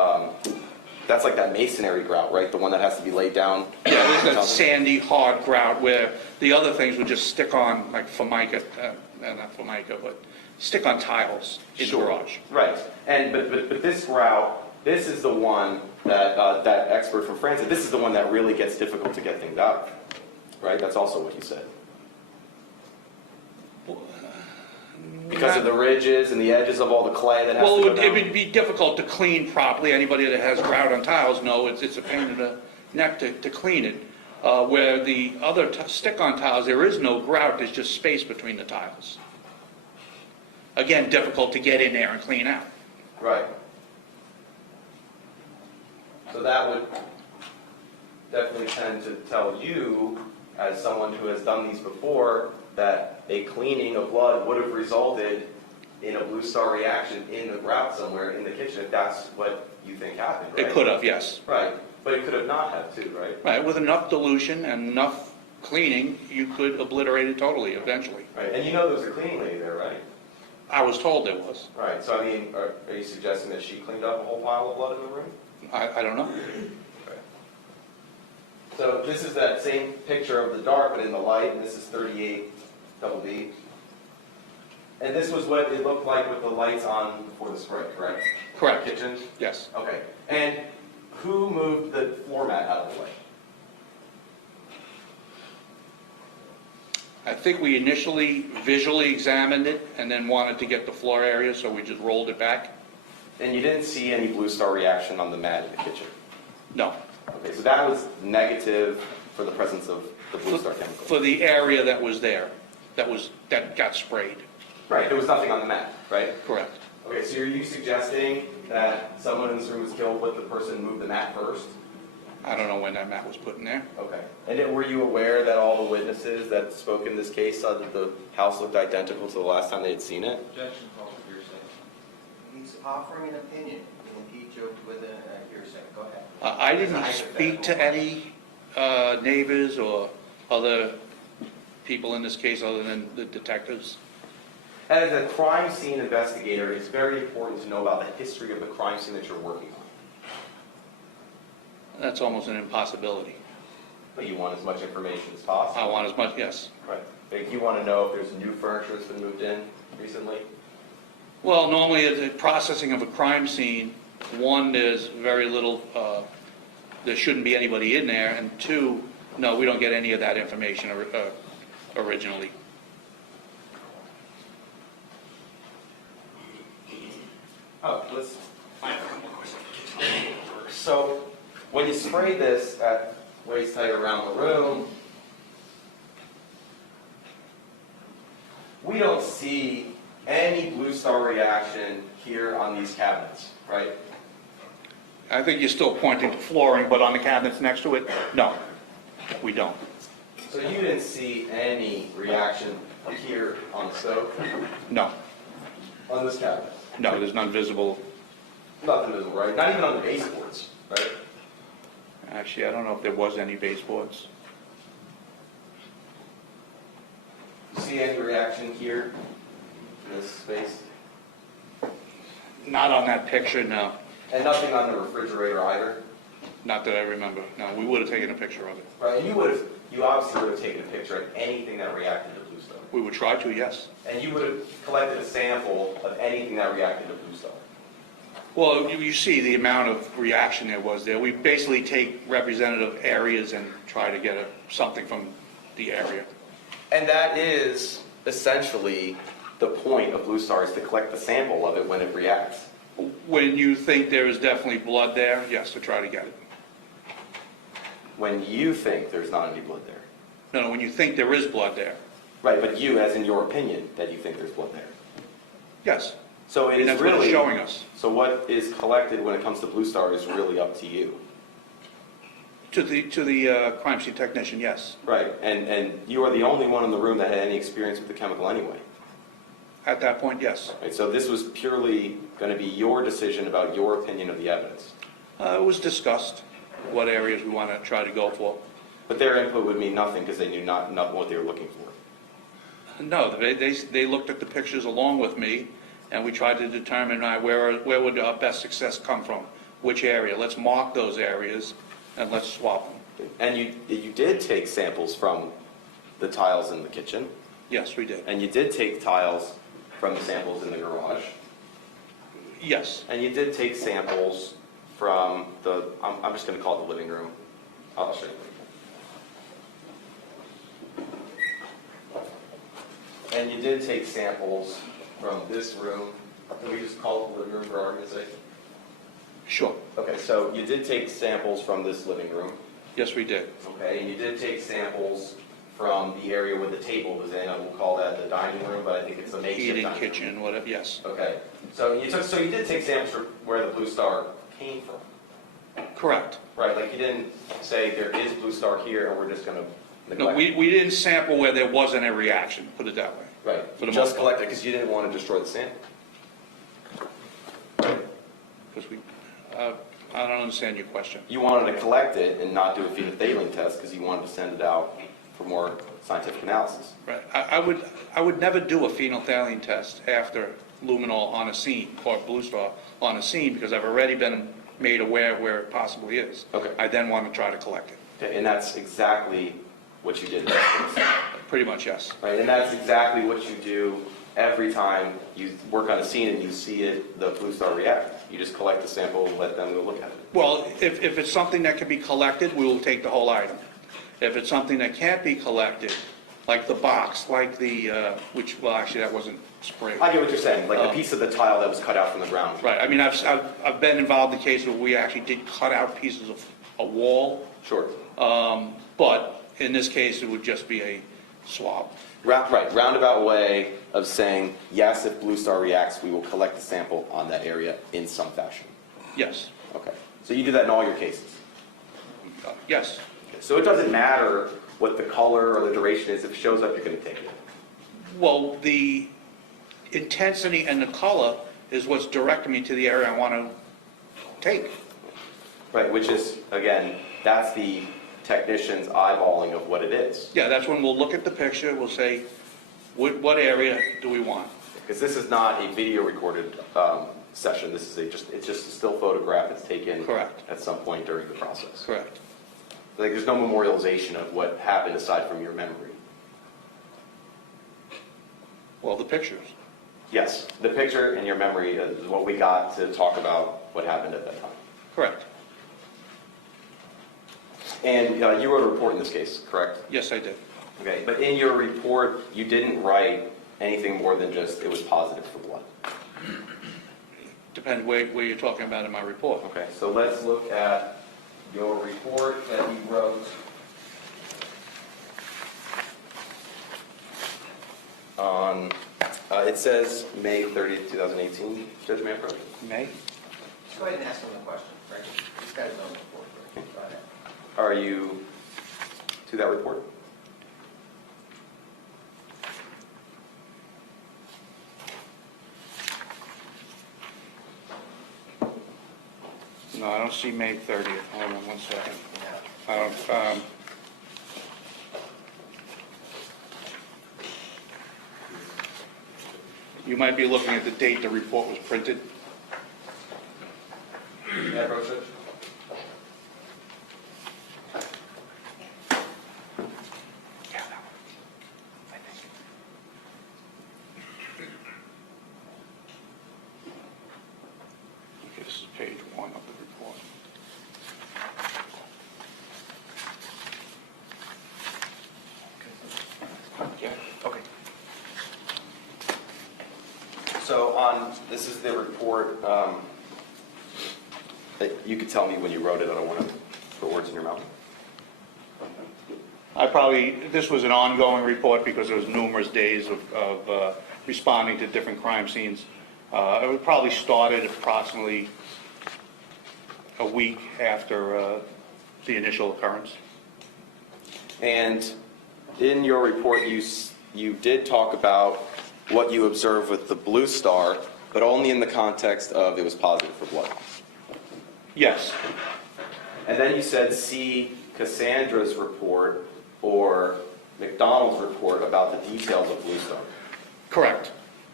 masonry grout, right? The one that has to be laid down. Yeah, there's that sandy, hard grout where the other things would just stick on, like formica, not formica, but stick on tiles in the garage. Right. And but this grout, this is the one that that expert from France said, this is the one that really gets difficult to get things out of. Right? That's also what he said. Because of the ridges and the edges of all the clay that has Well, to go it down. would be difficult to clean properly. Anybody that has grout on tiles knows it's a pain in the neck to clean it. Where the other stick-on tiles, there is no grout, there's just space between the tiles. Again, difficult to get in there and clean out. Right. So that would definitely tend to tell you, as someone who has done these before, that a cleaning of blood would have resulted in a blue star reaction in the grout somewhere in the kitchen, if that's what you think happened, right? It could have, yes. Right, but it could have not have too, right? Right, with enough dilution and enough cleaning, you could obliterate it totally eventually. Right, and you know there's a cleaning lady there, right? I was told there was. Right, so I mean, are you suggesting that she cleaned up a whole pile of blood in the room? I don't know. So this is that same picture of the dark, but in the light, and this is 38 double B. And this was what it looked like with the lights on before the spray, correct? Correct. Kitchen? Yes. Okay. And who moved the floor mat out of the way? I think we initially visually examined it and then wanted to get the floor area, so we just rolled it back. And you didn't see any Blue Star reaction on the mat in the kitchen? No. Okay, so that was negative for the presence of the Blue Star chemical? For the area that was there, that got sprayed. Right, there was nothing on the mat, right? Correct. Okay, so are you suggesting that someone in this room was killed when the person moved the mat first? I don't know when that mat was put in there. Okay. And then were you aware that all the witnesses that spoke in this case saw that the house looked identical to the last time they had seen it? Objection, call for hearsay. He's offering an opinion, and he joked with a hearsay. Go ahead. I didn't speak to any neighbors or other people in this case other than the detectives. As a crime scene investigator, it's very important to know about the history of the crime scene that you're working on. That's almost an impossibility. But you want as much information as possible. I want as much, yes. Right. Like you want to know if there's new furniture that's been moved in recently? Well, normally the processing of a crime scene, one, there's very little, there shouldn't be anybody in there, and two, no, we don't get any of that information originally. Oh, let's. So, when you spray this at waist height around the room, we don't see any Blue Star reaction here on these cabinets, right? I think you're still pointing to flooring, but on the cabinets next to it, no, we don't. So you didn't see any reaction here on the stove, No, on this cabinet? no, there's none visible. Nothing visible, right? Not even on the baseboards, right? Actually, I don't know if there was any baseboards. You see any reaction here in this space? Not on that picture, no. And nothing on the refrigerator either? Not that I remember. No, we would have taken a picture of it. Right, and you obviously would have taken a picture of anything that reacted to Blue Star. We would try to, yes. And you would have collected a sample of anything that reacted to Blue Star. Well, you see the amount of reaction there was there. We basically take representative areas and try to get something from the area. And that is essentially the point of Blue Star, is to collect the sample of it when it reacts. When you think there is definitely blood there, yes, to try to get it. When you think there's not any blood there. No, when you think there is blood there, Right, but you, as in your opinion, that you think there's blood there. yes. So it And is that's what it's really, showing us. so what is collected when it comes to Blue Star is really up to you. To the crime scene technician, yes. Right, and you are the only one in the room that had any experience with the chemical anyway. At that point, yes. Right, so this was purely going to be your decision about your opinion of the evidence. It was discussed what areas we want to try to go for. But their input would mean nothing because they knew not what they were looking for. No, they looked at the pictures along with me, and we tried to determine where would our best success come from, which area. Let's mark those areas, and let's swap them. And you did take samples from the tiles in the kitchen, Yes, we did. and you did take tiles from the samples in the garage, Yes, and you did take samples from the, I'm just going to call it the living room. I'll show you. And you did take samples from this room. Can we just call it the living room for argument's sake? sure. Okay, so you did take samples from this living room, Yes, we did. okay, and you did take samples from the area where the table was in. I will call that the dining room, but I think it's the makeshift Eating dining room. kitchen, whatever, yes. Okay, so you did take samples from where the Blue Star came from, Correct. right? Like you didn't say there is Blue Star here and we're just going to No, neglect. we didn't sample where there wasn't a reaction, put it that way. Right, For you the just most part. collected because you didn't want to destroy the sample. Because I don't understand your question. You wanted to collect it and not do a phenolphthalein test because you wanted to send it out for more scientific analysis. Right. I would never do a phenolphthalein test after luminol on a scene or Blue Star on a scene because I've already been made aware where it possibly is. Okay. I then want to try to collect it. Okay, and that's exactly what you did in that case. Pretty much, yes. Right, and that's exactly what you do every time you work on a scene and you see it, the Blue Star react. You just collect the sample and let them go look at it. Well, if it's something that can be collected, we will take the whole item. If it's something that can't be collected, like the box, like the, well, actually, that wasn't sprayed. I get what you're saying, like the piece of the tile that was cut out from the ground. Right, I mean, I've been involved in cases where we actually did cut out pieces of a wall, Sure. but in this case, it would just be a swab. Right, roundabout way of saying, yes, if Blue Star reacts, we will collect the sample on that area in some fashion. Yes, Okay, so you do that in all your cases? yes. Okay. So it doesn't matter what the color or the duration is, if it shows up, you're going to take it. Well, the intensity and the color is what's directing me to the area I want to take. Right, which is, again, that's the technician's eyeballing of what it is. Yeah, that's when we'll look at the picture, we'll say, what area do we want? Because this is not a video recorded session, this is it's just a still photograph that's taken Correct. at some point during the process. Correct. Like, there's no memorialization of what happened aside from your memory. Well, the pictures. Yes, the picture and your memory is what we got to talk about what happened at that time. Correct. And you wrote a report in this case, correct? Yes, I did. Okay, but in your report, you didn't write anything more than just it was positive for blood. Depends where you're talking about in my report. Okay, so let's look at your report that you wrote on, it says May 30th, 2018, Judge Manfred? May? Just go ahead and ask him the question, right? He's got his own report. Right? Go ahead. Are you to that report? No, I don't see May 30th. Hold on one second. Yeah. I don't, you might be looking at the date the report was printed. Yeah, Judge? Yeah, that one. I think. Okay, this is page 1 of the report. Yeah, okay. So this is the report, that you could tell me when you wrote it, I don't want to put words in your mouth. This was an ongoing report because there was numerous days of responding to different crime scenes. It probably started approximately a week after the initial occurrence. And in your report, you did talk about what you observed with the Blue Star, but only in the context of it was positive for blood. Yes, And then you said see Cassandra's report or McDonald's report about the details of Blue Star. correct.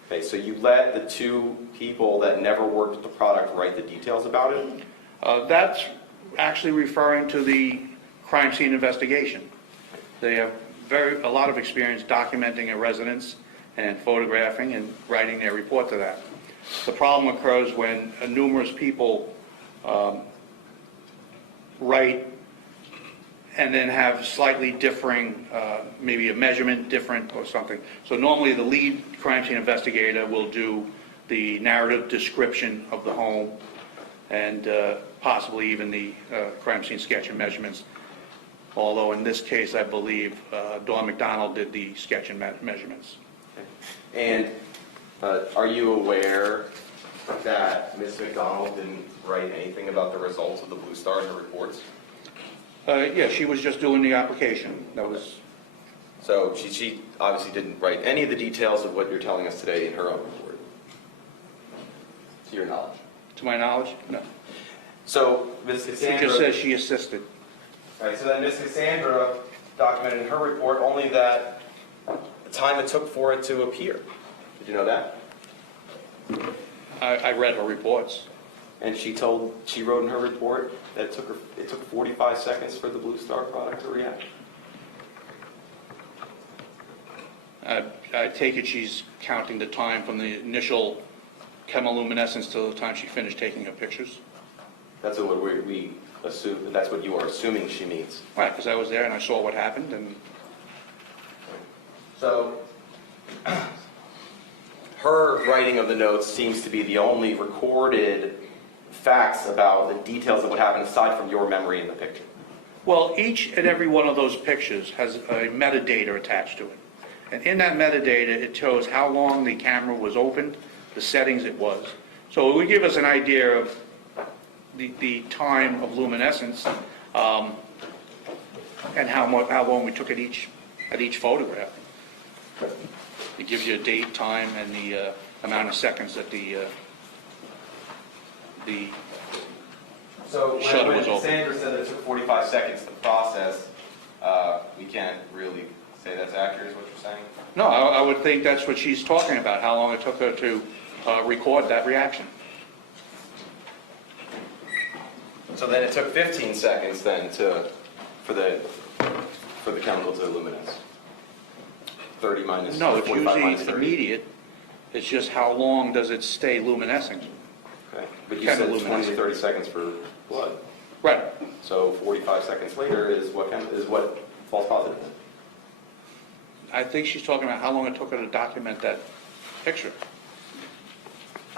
Okay, so you let the two people that never worked with the product write the details about it? That's actually referring to the crime scene investigation. They have a lot of experience documenting a residence and photographing and writing their report to that. The problem occurs when numerous people write and then have slightly differing, maybe a measurement different or something. So normally the lead crime scene investigator will do the narrative description of the home and possibly even the crime scene sketch and measurements. Although in this case, I believe Dawn McDonald did the sketch and measurements. And are you aware that Ms. McDonald didn't write anything about the results of the Blue Star in her reports? Yeah, she was just doing the application. That was, So she obviously didn't write any of the details of what you're telling us today in her own report, to your knowledge. to my knowledge, no. So Ms. She Cassandra... just says she assisted. All right, so then Ms. Cassandra documented in her report only that the time it took for it to appear. Did you know that? I read her reports. And she wrote in her report that it took 45 seconds for the Blue Star product to react. I take it she's counting the time from the initial chemiluminescence till the time she finished taking her pictures. That's what we assume. That's what you are assuming she means. Right, because I was there and I saw what happened, and So, her writing of the notes seems to be the only recorded facts about the details of what happened aside from your memory in the picture. well, each and every one of those pictures has a metadata attached to it. And in that metadata, it shows how long the camera was opened, the settings it was. So it would give us an idea of the time of luminescence, and how long we took at each photograph. It gives you a date, time, and the amount of seconds that the So shutter when was open. Sandra said that it took 45 seconds to process, we can't really say that's accurate, is what you're saying? No, I would think that's what she's talking about, how long it took her to record that reaction. So then it took 15 seconds then for the chemical to luminance. 30 minus No, it's 45 minus usually 30. immediate. It's just how long does it stay luminescing? Okay. But you said 20 to Chemiluminescence. 30 seconds for blood. Right. So 45 seconds later is what false positive is. I think she's talking about how long it took her to document that picture.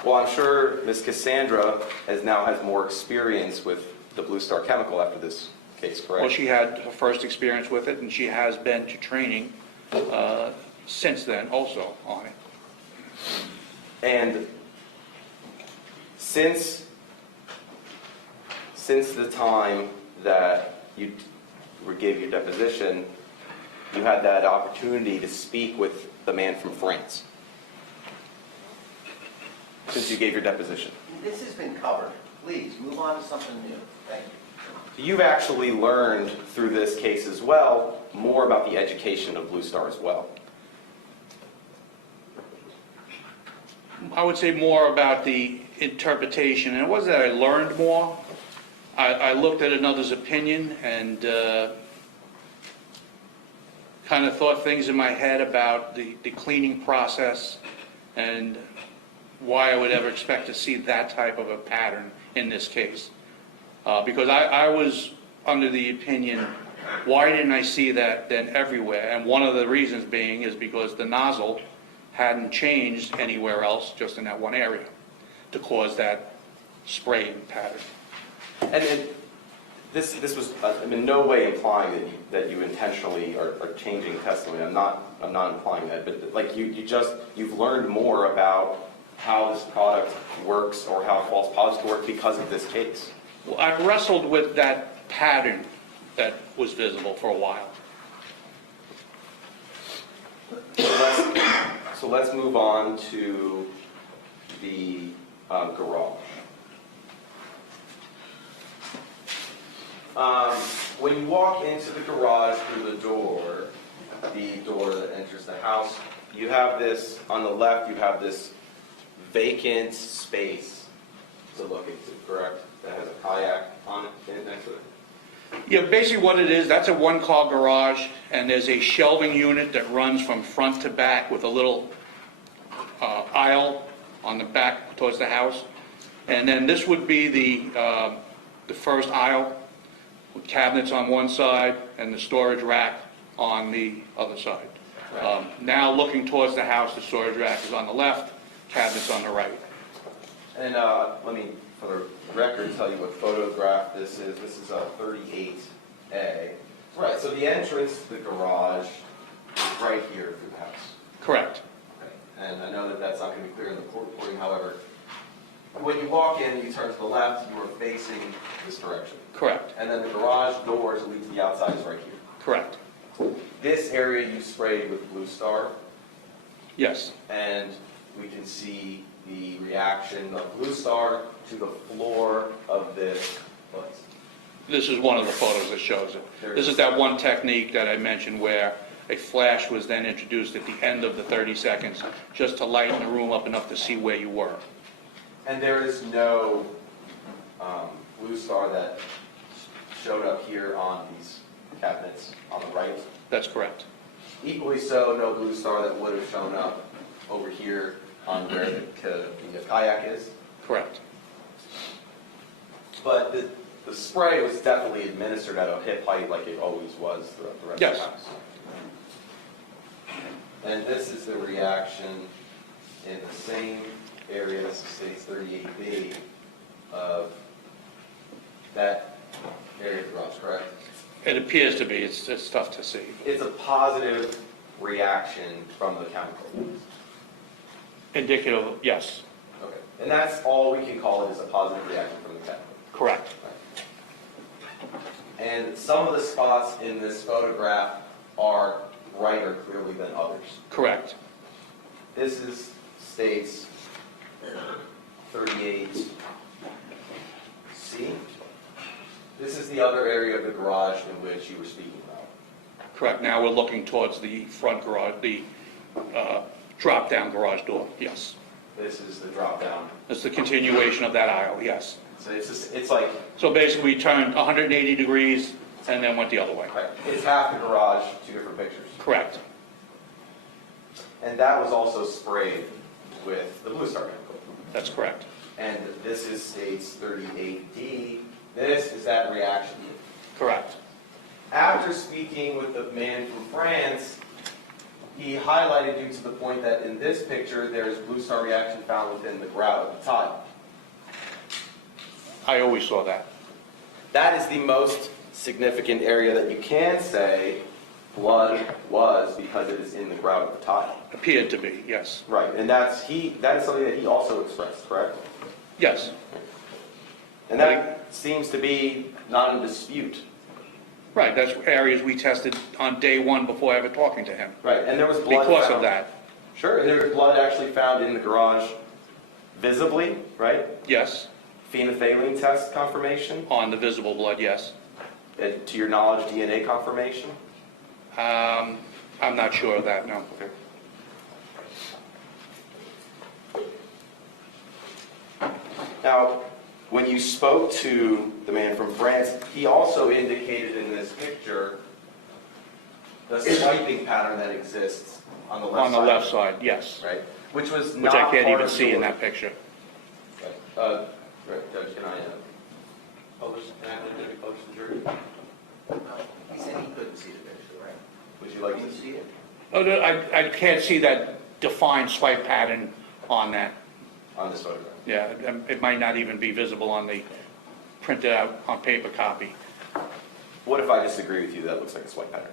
Well, I'm sure Ms. Cassandra now has more experience with the Blue Star chemical after this case, correct? Well, she had her first experience with it, and she has been to training since then also on it. And since the time that you gave your deposition, you had that opportunity to speak with the man from France. Since you gave your deposition. This has been covered. Please, move on to something new. Thank you. You've actually learned through this case as well more about the education of Blue Star as well. I would say more about the interpretation, and it wasn't that I learned more. I looked at another's opinion and kind of thought things in my head about the cleaning process and why I would ever expect to see that type of a pattern in this case. Because I was under the opinion, why didn't I see that then everywhere? And one of the reasons being is because the nozzle hadn't changed anywhere else, just in that one area, to cause that spraying pattern. And this was I'm in no way implying that you intentionally are changing testimony. I'm not implying that, but like you've learned more about how this product works or how false positives work because of this case. Well, I wrestled with that pattern that was visible for a while. So let's move on to the garage. When you walk into the garage through the door that enters the house, you have this, on the left, you have this vacant space to look into, correct? That has a kayak on it, next to it. Yeah, basically what it is, that's a one-car garage, and there's a shelving unit that runs from front to back with a little aisle on the back towards the house. And then this would be the first aisle, with cabinets on one side and the storage rack on the other side. Now looking towards the house, the storage rack is on the left, cabinets on the right. And let me, for the record, tell you what photograph this is. This is a 38A. Right, so the entrance to the garage is right here through the house. Correct. Okay. And I know that that's not going to be clear in the court reporting, however, when you walk in, you turn to the left, you are facing this direction. Correct. And then the garage door to lead to the outside is right here. Correct. This area you sprayed with Blue Star, Yes. and we can see the reaction of Blue Star to the floor of this place. This is one of the photos that shows it. This is that one technique that I mentioned where a flash was then introduced at the end of the 30 seconds just to lighten the room up enough to see where you were. And there is no blue star that showed up here on these cabinets on the right. That's correct. Equally so, no blue star that would have shown up over here on where the kayak is. Correct. But the spray was definitely administered at a hip height like it always was throughout the rest Yes. of the house. And this is the reaction in the same area, this is stage 38B, of that area of the garage, correct? It appears to be. It's tough to see. It's a positive reaction from the chemical. Indicative, yes. Okay. And that's all we can call it, is a positive reaction from the chemical. Correct. And some of the spots in this photograph are brighter clearly than others. Correct. This is states 38C. This is the other area of the garage in which you were speaking about. Correct. Now we're looking towards the front garage, the drop-down garage door, yes. This is the drop down. It's the continuation of that aisle, yes. So it's just, it's like, So basically, we turned 180 degrees and then went the other way. right, it's half the garage, two different pictures. Correct. And that was also sprayed with the blue star chemical. That's correct. And this is states 38D. This is that reaction. Correct. After speaking with the man from France, he highlighted you to the point that in this picture, there is blue star reaction found within the grout of the tile. I always saw that. That is the most significant area that you can say blood was because it is in the grout of the tile. Appeared to be, yes. Right, and that is something that he also expressed, correct? Yes. And that seems to be not in dispute. Right, that's areas we tested on day one before ever talking to him. Right, and there was blood Because found. of that, Sure, and there was blood actually found in the garage visibly, right? yes. Phenolphthalein test confirmation, On the visible blood, yes. and to your knowledge, DNA confirmation. I'm not sure of that, no. Okay. Now, when you spoke to the man from France, he also indicated in this picture the swiping pattern that exists on the left side. On the left side, yes. Right? Which was Which not I can't part even of see your- in that picture. Right, Judge, can I publish, can I have it publish the jury? He said he couldn't see the picture, right? Would you like Can you to see it? Oh, no, I can't see that defined swipe pattern on that. on this photograph? Yeah, it might not even be visible on the printed out on paper copy. What if I disagree with you that looks like a swipe pattern?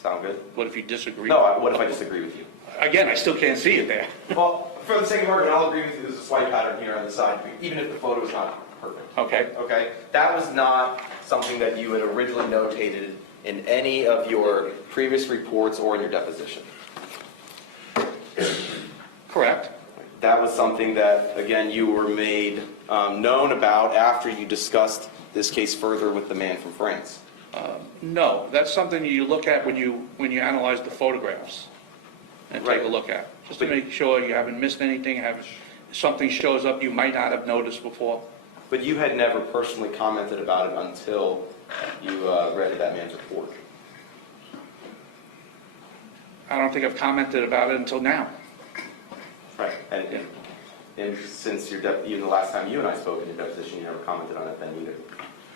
Sound good? What if you disagree? No, what if I disagree with you? Again, I still can't see it there. Well, for the sake of argument, I'll agree with you there's a swipe pattern here on the side, even if the photo is not perfect. Okay, Okay? That was not something that you had originally notated in any of your previous reports or in your deposition. correct. That was something that, again, you were made known about after you discussed this case further with the man from France. No, that's something you look at when you analyze the photographs and take a Right. look at, just to make sure you haven't missed anything, something shows up you might not have noticed before. But you had never personally commented about it until you read that man's report. I don't think I've commented about it until now. Right. And since even the last time you and I spoke in your deposition, you never commented on it then either.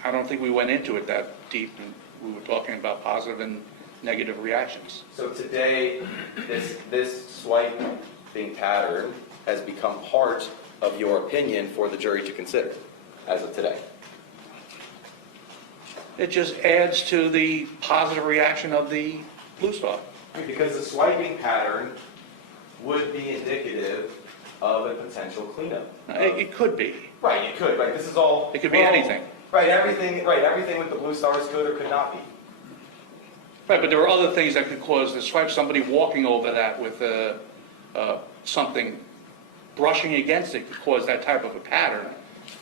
I don't think we went into it that deep, and we were talking about positive and negative reactions. So today, this swiping pattern has become part of your opinion for the jury to consider, as of today. It just adds to the positive reaction of the blue star. Because the swiping pattern would be indicative of a potential cleanup. It could be. Right, it could, right, this is all. It could be anything. Right, everything with the blue stars could or could not be. Right, but there are other things that could cause the swipe. Somebody walking over that with something brushing against it could cause that type of a pattern.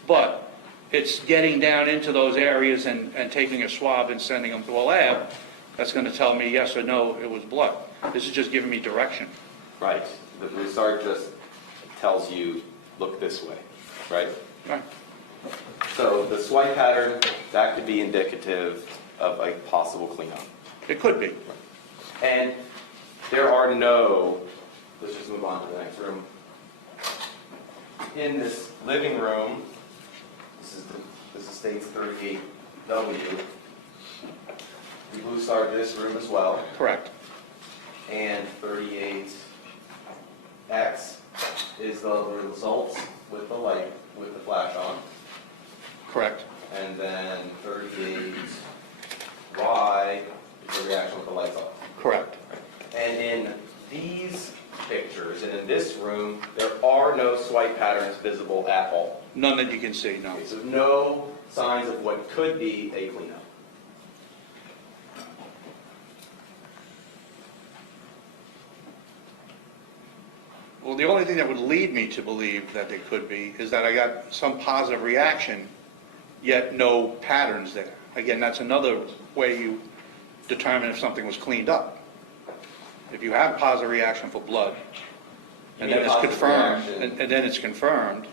But It's getting down into those areas and taking a swab and sending them to a lab that's going to tell me yes or no, it was blood. This is just giving me direction. Right. The blue star just tells you, look this way, right? Right. So the swipe pattern, that could be indicative of a possible cleanup. It could be. And there are no, let's just move on to the next room. In this living room, this is states 38W. We blue starred this room as well. Correct. And 38X is the results with the light, with the flash on. Correct. And then 38Y is the reaction with the lights off. Correct. And in these pictures, and in this room, there are no swipe patterns visible at all. None that you can see, no. Okay, so no signs of what could be a cleanup. Well, the only thing that would lead me to believe that it could be is that I got some positive reaction, yet no patterns there. Again, that's another way you determine if something was cleaned up. If you have a positive reaction for blood, and then it's confirmed, and then it's confirmed,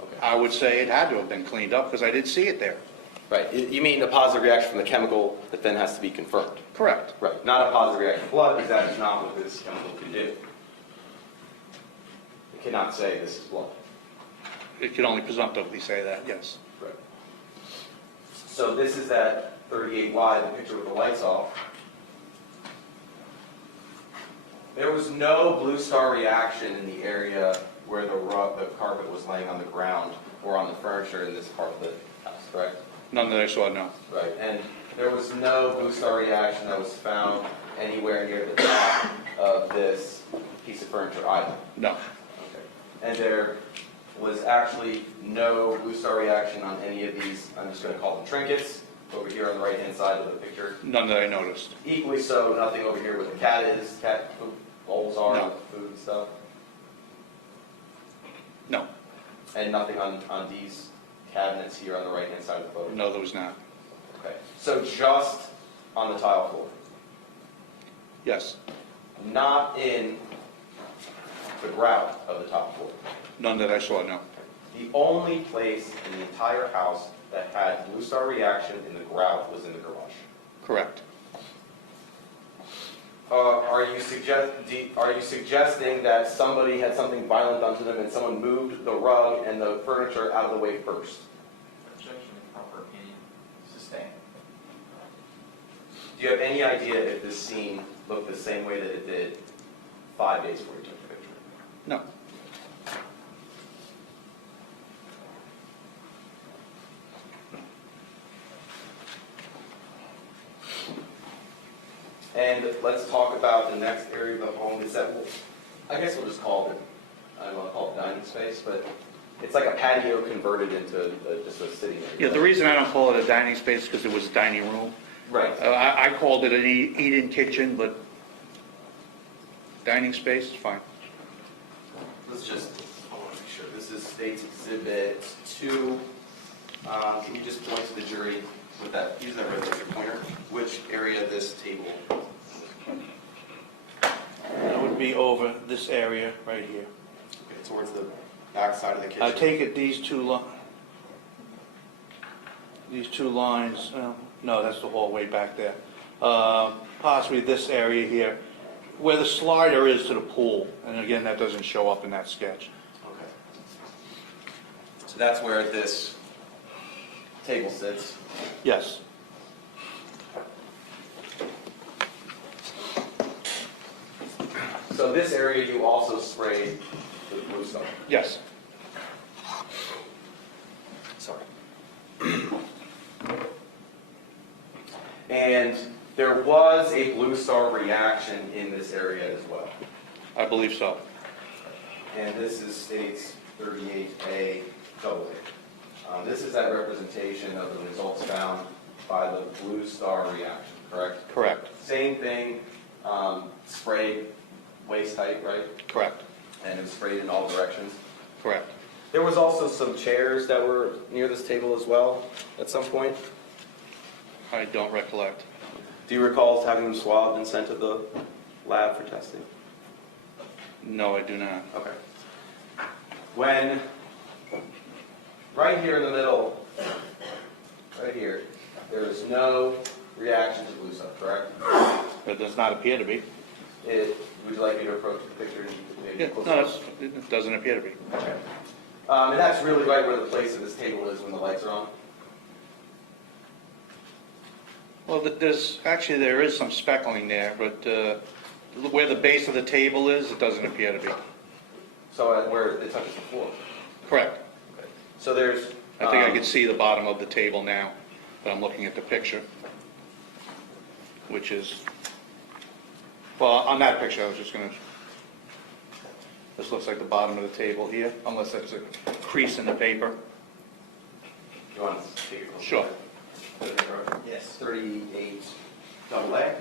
Okay. I would say it had to have been cleaned up because I did see it there. Right. You mean a positive reaction from the chemical that then has to be confirmed? Correct. Right. Not a positive reaction to blood, because that is not what this chemical can do. It cannot say this is blood. It can only presumptively say that, yes. Right. So this is that 38Y, the picture with the lights off. There was no blue star reaction in the area where the carpet was laying on the ground or on the furniture in this part of the house, correct? None that I saw, no. Right. And there was no blue star reaction that was found anywhere near the top of this piece of furniture either. No. Okay. And there was actually no blue star reaction on any of these, I'm just going to call them trinkets, over here on the right-hand side of the picture. None that I noticed. Equally so, nothing over here where the cat is, cat bowls are, No. food and stuff. No. And nothing on these cabinets here on the right-hand side of the photo. No, there was not. Okay. So just on the tile floor. Yes. Not in the grout of the top floor. None that I saw, no. The only place in the entire house that had blue star reaction in the grout was in the garage. Correct. Are you suggesting that somebody had something violent done to them and someone moved the rug and the furniture out of the way first? Objection, proper opinion, sustained. Do you have any idea if this scene looked the same way that it did 5 days before you took the picture? No. And let's talk about the next area of the home. Is that, I guess we'll just call it, I don't want to call it dining space, but it's like a patio converted into just a sitting area. Yeah, the reason I don't call it a dining space is because it was a dining room. Right. I called it an eat-in kitchen, but dining space is fine. Let's just, I want to make sure. This is State's Exhibit 2. Can you just point to the jury with that, use that red laser pointer, which area this table? That would be over this area right here. Okay, towards the back side of the kitchen. I take it these two lines, no, that's the hallway back there. Possibly this area here, where the slider is to the pool. And again, that doesn't show up in that sketch. Okay. So that's where this table sits. Yes. So this area you also sprayed with blue star. Yes. Sorry. And there was a blue star reaction in this area as well. I believe so. And this is States 38A AA. This is that representation of the results found by the blue star reaction, correct? Correct. Same thing, sprayed waist height, right? Correct. And it was sprayed in all directions. Correct. There was also some chairs that were near this table as well at some point. I don't recollect. Do you recall having them swabbed and sent to the lab for testing? No, I do not. Okay. When, right here in the middle, right here, there is no reaction to blue stuff, correct? It does not appear to be. Would you like me to approach the picture and maybe Yeah, close no, it? it doesn't appear to be. Okay. And that's really right where the place of this table is when the lights are on? Well, there is some speckling there, but where the base of the table is, it doesn't appear to be. So where it touches the floor? Correct. Okay. So there's... I think I can see the bottom of the table now, but I'm looking at the picture, which is, well, on that picture, I was just going to, this looks like the bottom of the table here, unless there's a crease in the paper. You want to take a closer Sure. look? Yes. 38 double A.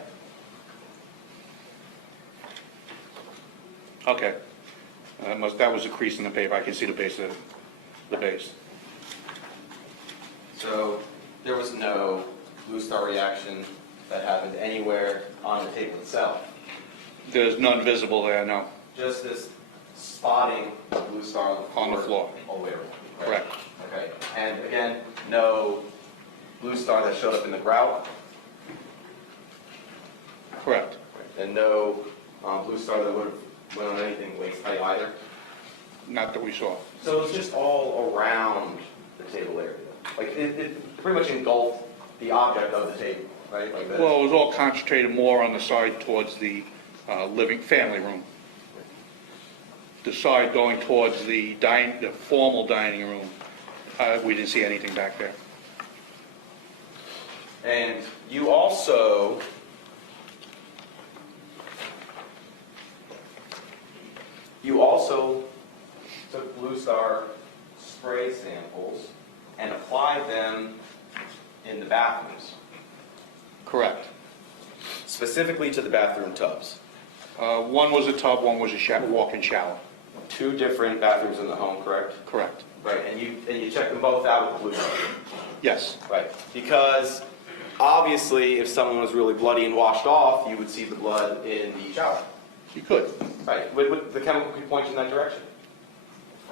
Okay. That was a crease in the paper. I can see the base of the base. So there was no blue star reaction that happened anywhere on the table itself. There's none visible there, no. Just this spotting of blue star On the floor. all the way around. Right? Correct. Okay. And again, no blue star that showed up in the grout, Correct. and no blue star that would have went on anything waist height either. Not that we saw. So it was just all around the table area. Like it pretty much engulfed the object of the table, right? Like this. Well, it was all concentrated more on the side towards the family room. The side going towards the formal dining room, we didn't see anything back there. And you also took Blue Star spray samples and applied them in the bathrooms, Correct. specifically to the bathroom tubs. One was a tub, one was a walk-in shower. 2 different bathrooms in the home, correct? Correct. Right, and you checked them both out with the Blue Star. Yes. Right, because obviously if someone was really bloody and washed off, you would see the blood in the shower. You could. Right, would the chemical could point in that direction.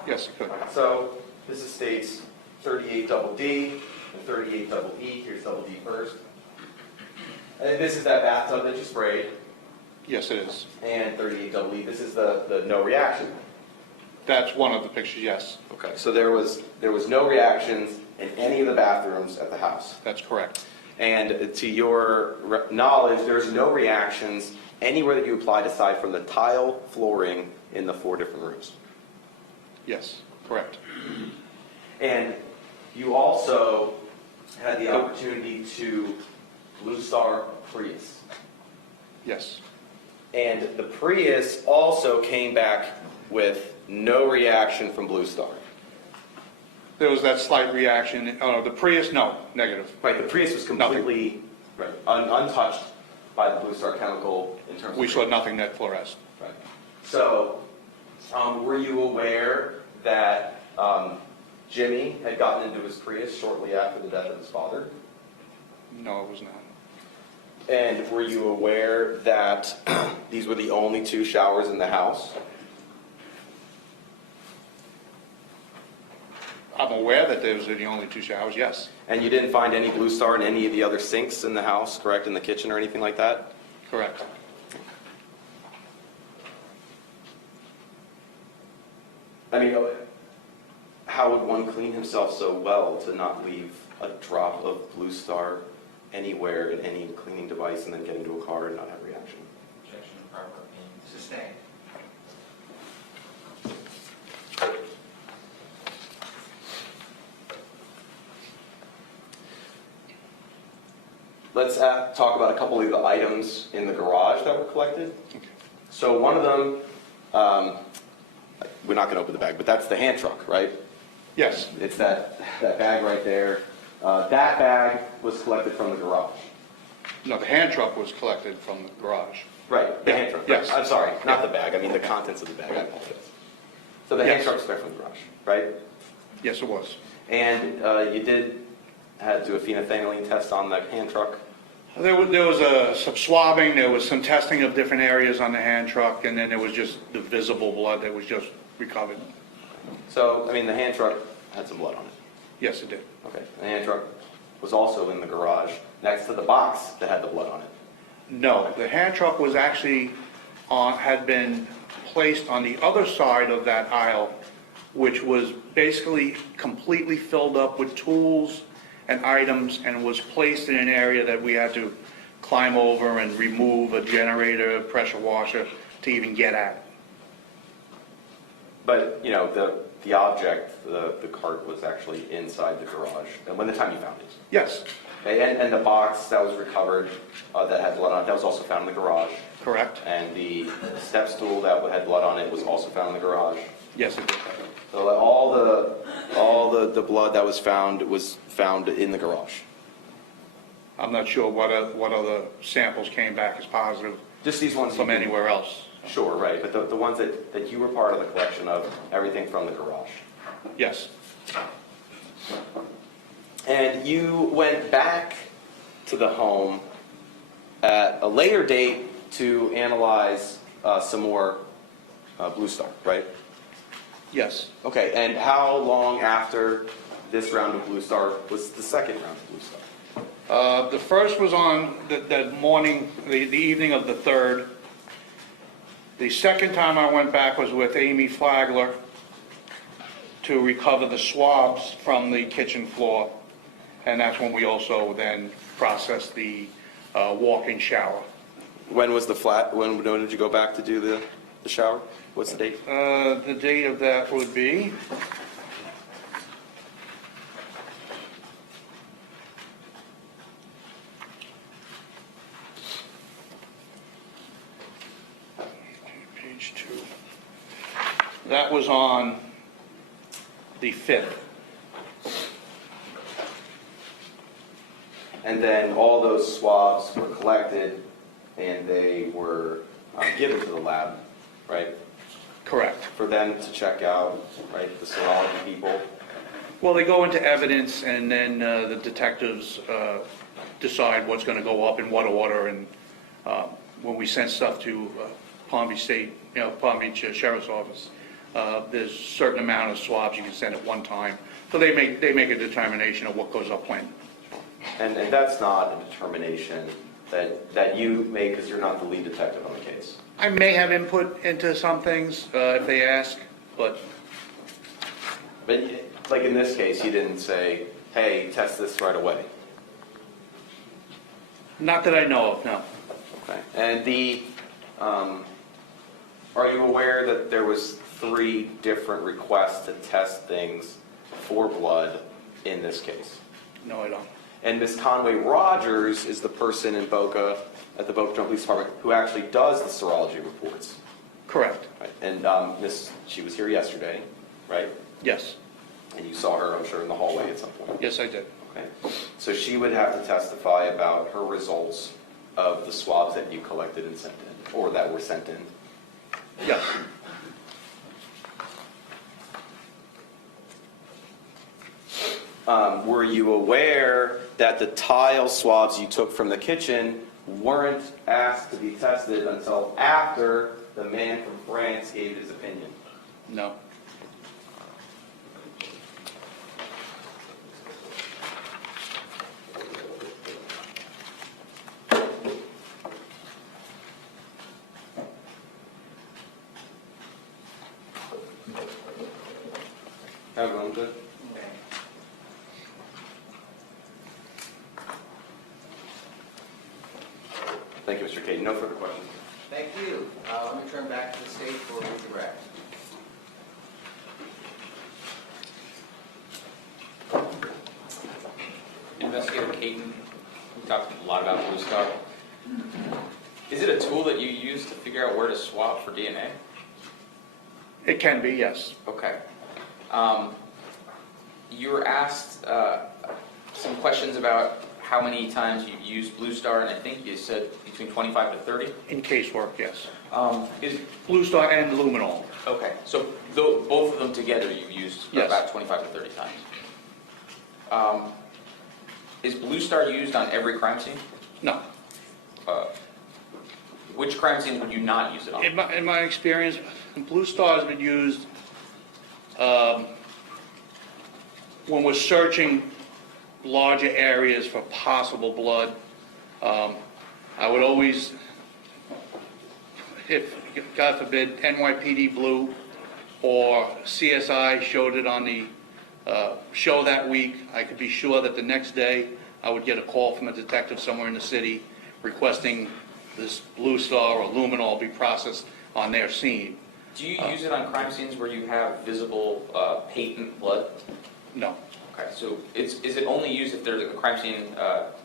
Yes, you could. So this is states 38 double D and 38 double E. Here's double D first. And this is that bathtub that you sprayed. Yes, it is. And 38 double E. This is the no reaction. That's one of the pictures, yes. Okay. So there was no reactions in any of the bathrooms at the house. That's correct. And to your knowledge, there's no reactions anywhere that you applied aside from the tile flooring in the 4 different rooms. Yes, correct. And you also had the opportunity to Blue Star Prius. Yes. And the Prius also came back with no reaction from Blue Star. There was that slight reaction. Oh, the Prius, no, negative. Right, the Prius was completely right, untouched by the Blue Star chemical in terms of... We saw nothing that fluoresced. Right. So, were you aware that Jimmy had gotten into his Prius shortly after the death of his father? No, it was not. And were you aware that these were the only 2 showers in the house? I'm aware that those are the only 2 showers, yes. And you didn't find any Blue Star in any of the other sinks in the house, correct? In the kitchen or anything like that? Correct. I mean, how would one clean himself so well to not leave a drop of Blue Star anywhere in any cleaning device and then get into a car and not have a reaction? Objection, proper opinion. Sustained. Let's talk about a couple of the items in the garage that were collected. Okay. So one of them, we're not going to open the bag, but that's the hand truck, right? Yes. It's that bag right there. That bag was collected from the garage. No, the hand truck was collected from the garage. Right, the Yeah, hand truck. yes. I'm sorry, not the bag. I mean the contents of the bag. I apologize. So the hand Yes. truck's there from the garage, right? Yes, it was. And you did had to do a phenolphthalein test on the hand truck? There was some swabbing, there was some testing of different areas on the hand truck, and then there was just the visible blood that was just recovered. So, I mean, the hand truck had some blood on it. Yes, it did. Okay. The hand truck was also in the garage next to the box that had the blood on it. No, the hand truck was actually had been placed on the other side of that aisle, which was basically completely filled up with tools and items, and was placed in an area that we had to climb over and remove a generator, pressure washer to even get at it. But, you know, the object, the cart was actually inside the garage and when the time you found it. Yes, Okay, and the box that was recovered that had blood on it, that was also found in the garage. correct? And the step stool that had blood on it was also found in the garage. Yes, it did. So all the blood that was found in the garage. I'm not sure what other samples came back as positive Just these ones from you can- anywhere else. Sure, right, but the ones that you were part of the collection of, everything from the garage. Yes, And you went back to the home at a later date to analyze some more Blue Star, right? yes. Okay, and how long after this round of Blue Star was the second round of Blue Star? The first was on the morning, the evening of the 3rd. The second time I went back was with Amy Flagler to recover the swabs from the kitchen floor. And that's when we also then processed the walk-in shower. When did you go back to do the shower? What's the date? The date of that would be... Page 2. That was on the 5th. And then all those swabs were collected and they were given to the lab, right? Correct. For them to check out, right, the serology people. Well, they go into evidence, and then the detectives decide what's going to go up in what order, and when we send stuff to Palm Beach State, Palm Beach Sheriff's Office, there's a certain amount of swabs you can send at one time. So they make a determination of what goes up when. And that's not a determination that you make because you're not the lead detective on the case. I may have input into some things if they ask, but But like in this case, you didn't say, hey, test this right away. not that I know of, no. Okay. And are you aware that there was 3 different requests to test things for blood in this case? No, I don't. And Ms. Conway Rogers is the person in Boca, at the Boca Police Department, who actually does the serology reports. Correct. Right? And she was here yesterday, right? Yes. And you saw her, I'm sure, in the hallway at some point. Yes, I did. Okay. So she would have to testify about her results of the swabs that you collected and sent in, or that were sent in. Yes. Were you aware that the tile swabs you took from the kitchen weren't asked to be tested until after the man from France gave his opinion? No. Everyone good? Thank you, Mr. Katen. No further questions. Thank you. Let me turn back to the stage for redirect. Investigator Katen, we talked a lot about Blue Star. Is it a tool that you use to figure out where to swap for DNA? It can be, yes. Okay. You were asked some questions about how many times you've used Blue Star, and I think you said between 25 to 30. In casework, yes. Is Blue Star and luminol. okay. So both of them together you've used Yes. about 25 to 30 times. Is Blue Star used on every crime scene? No. Which crime scenes would you not use it on? In my experience, Blue Star has been used when we're searching larger areas for possible blood. I would always, if, God forbid, NYPD Blue or CSI showed it on the show that week, I could be sure that the next day I would get a call from a detective somewhere in the city requesting this Blue Star or luminol be processed on their scene. Do you use it on crime scenes where you have visible patent blood? No. Okay, so is it only used if there's a crime scene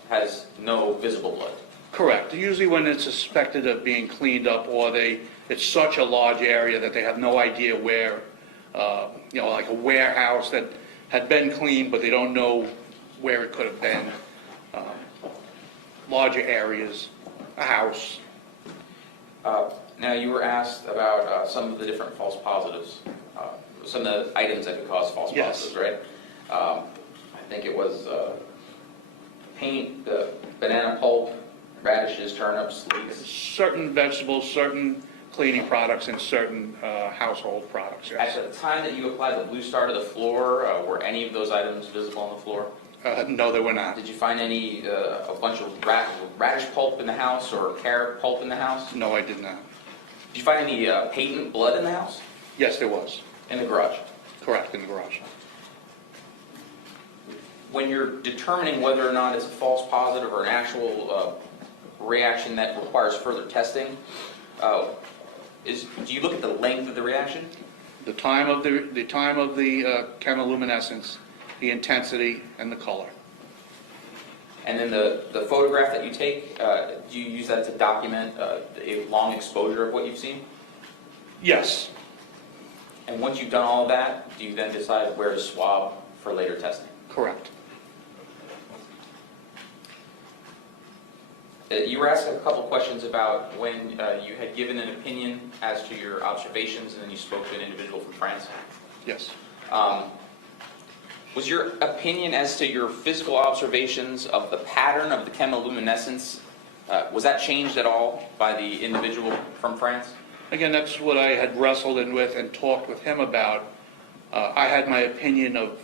has no visible blood? Correct. Usually when it's suspected of being cleaned up or it's such a large area that they have no idea where, like a warehouse that had been cleaned, but they don't know where it could have been. Larger areas, a house. Now, you were asked about some of the different false positives, some of the items that could cause false Yes. positives, right? I think it was paint, banana pulp, radishes, turnips, leeks. Certain vegetables, certain cleaning products, and certain household products, At yes. the time that you applied the Blue Star to the floor, were any of those items visible on the floor? No, they were not. Did you find any, a bunch of radish pulp in the house or carrot pulp in the house? No, I did not. Did you find any patent blood in the house? Yes, there was. In the garage? Correct, in the garage. When you're determining whether or not it's a false positive or an actual reaction that requires further testing, do you look at the length of the reaction? The time of the chemiluminescence, the intensity, and the color. And then the photograph that you take, do you use that to document a long exposure of what you've seen? Yes. And once you've done all of that, do you then decide where to swab for later testing? Correct. You were asked a couple questions about when you had given an opinion as to your observations, and then you spoke to an individual from France. Yes. Was your opinion as to your physical observations of the pattern of the chemiluminescence, was that changed at all by the individual from France? Again, that's what I had wrestled in with and talked with him about. I had my opinion of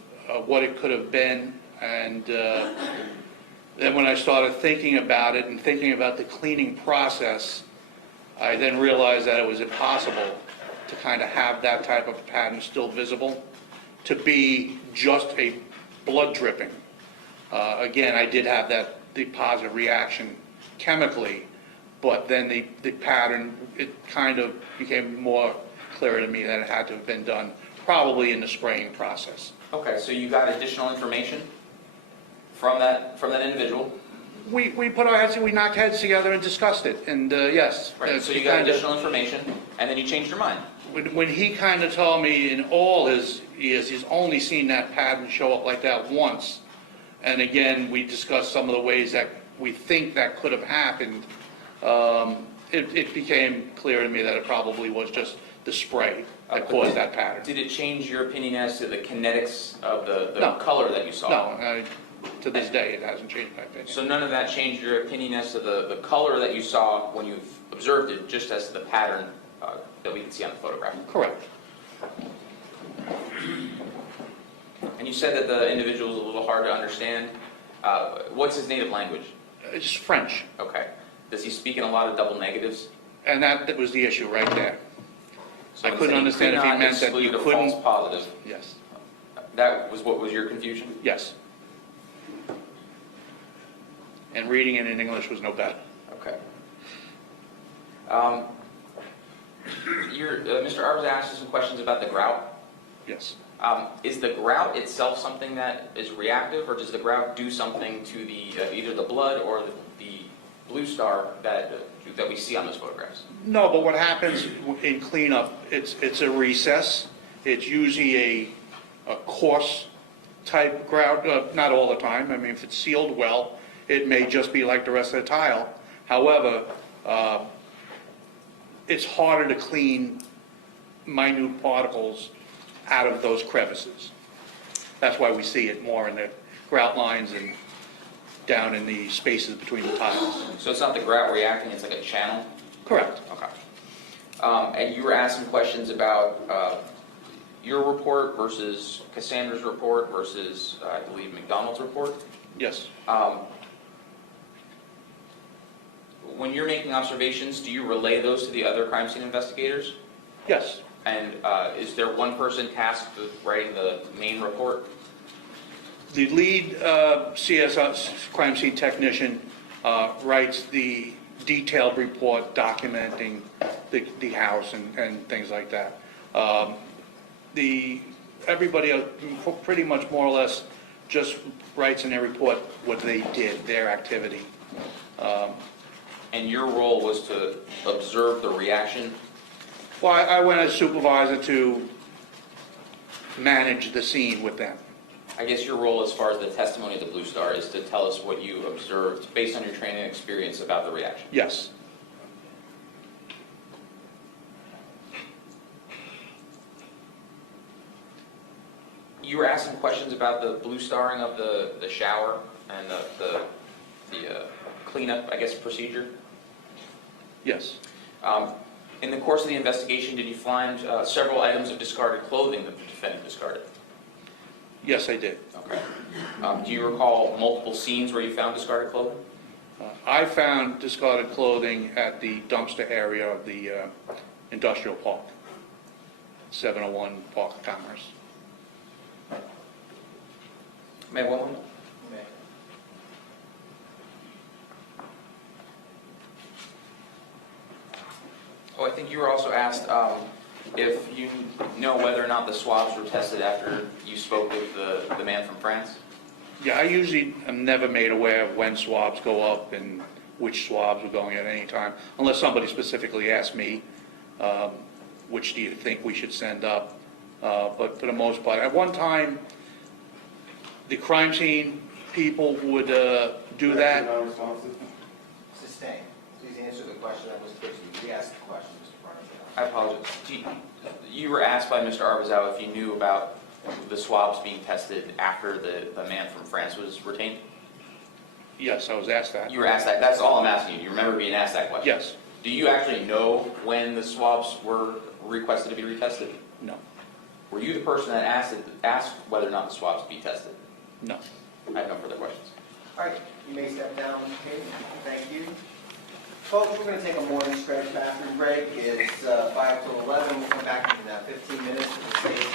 what it could have been, and then when I started thinking about it and thinking about the cleaning process, I then realized that it was impossible to kind of have that type of pattern still visible, to be just a blood dripping. Again, I did have the positive reaction chemically, but then the pattern, it kind of became more clear to me that it had to have been done probably in the spraying process. Okay, so you got additional information from that individual? We put our heads, we knocked heads together and discussed it, and yes. Right, so you got additional information, and then you changed your mind? When he kind of told me in all his years, he's only seen that pattern show up like that once. And again, we discussed some of the ways that we think that could have happened. It became clear to me that it probably was just the spray that caused that pattern. Did it change your opinion as to the kinetics of the No. color that you saw? No, to this day, it hasn't changed my opinion. So none of that changed your opinion as to the color that you saw when you observed it, just as to the pattern that we can see on the photograph? Correct. And you said that the individual is a little hard to understand. What's his native language? It's French, Okay. Does he speak in a lot of double negatives? and that was the issue right there. So I when couldn't he understand could if he not meant that you exclude a couldn't- false positive. Yes, That was what was your confusion? yes. And reading it in English was no better. Okay. Mr. Arbs asked you some questions about the grout. Yes. Is the grout itself something that is reactive, or does the grout do something to the either the blood or the Blue Star that we see on those photographs? No, but what happens in cleanup, it's a recess. It's usually a coarse type grout, not all the time. I mean, if it's sealed well, it may just be like the rest of the tile. However, it's harder to clean minute particles out of those crevices. That's why we see it more in the grout lines and down in the spaces between the tiles. So it's not the grout reacting, it's like a channel? Correct. Okay. And you were asking questions about your report versus Cassandra's report versus, I believe, McDonald's report? Yes. When you're making observations, do you relay those to the other crime scene investigators? Yes. And is there one person tasked with writing the main report? The lead CSI crime scene technician writes the detailed report documenting the house and things like that. Everybody else pretty much more or less just writes in their report what they did, their activity. And your role was to observe the reaction? Well, I went as supervisor to manage the scene with them. I guess your role as far as the testimony of the Blue Star is to tell us what you observed based on your training and experience about the reaction. Yes. You were asking questions about the blue starring of the shower and the cleanup, I guess, procedure. Yes. In the course of the investigation, did you find several items of discarded clothing that the defendant discarded? Yes, I did. Okay. Do you recall multiple scenes where you found discarded clothing? I found discarded clothing at the dumpster area of the industrial park, 701 Park of Commerce. May I one moment? Oh, I think you were also asked if you know whether or not the swabs were tested after you spoke with the man from France. Yeah, I usually am never made aware of when swabs go up and which swabs are going at any time, unless somebody specifically asks me, which do you think we should send up? But for the most part, at one time, the crime scene people would do that. Sustained. Please answer the question that was put to you. He asked the question, Mr. Barnes. I apologize. You were asked by Mr. Arbazao if you knew about the swabs being tested after the man from France was retained? Yes, I was asked that. You were asked that. That's all I'm asking you. Do you remember being asked that question? Yes. Do you actually know when the swabs were requested to be retested? No. Were you the person that asked whether or not the swabs be tested? No. I have no further questions. All right, you may step down, Mr. Katen. Thank you. Folks, we're going to take a morning stretch bathroom break. It's 5 to 11. We'll come back in 15 minutes to the state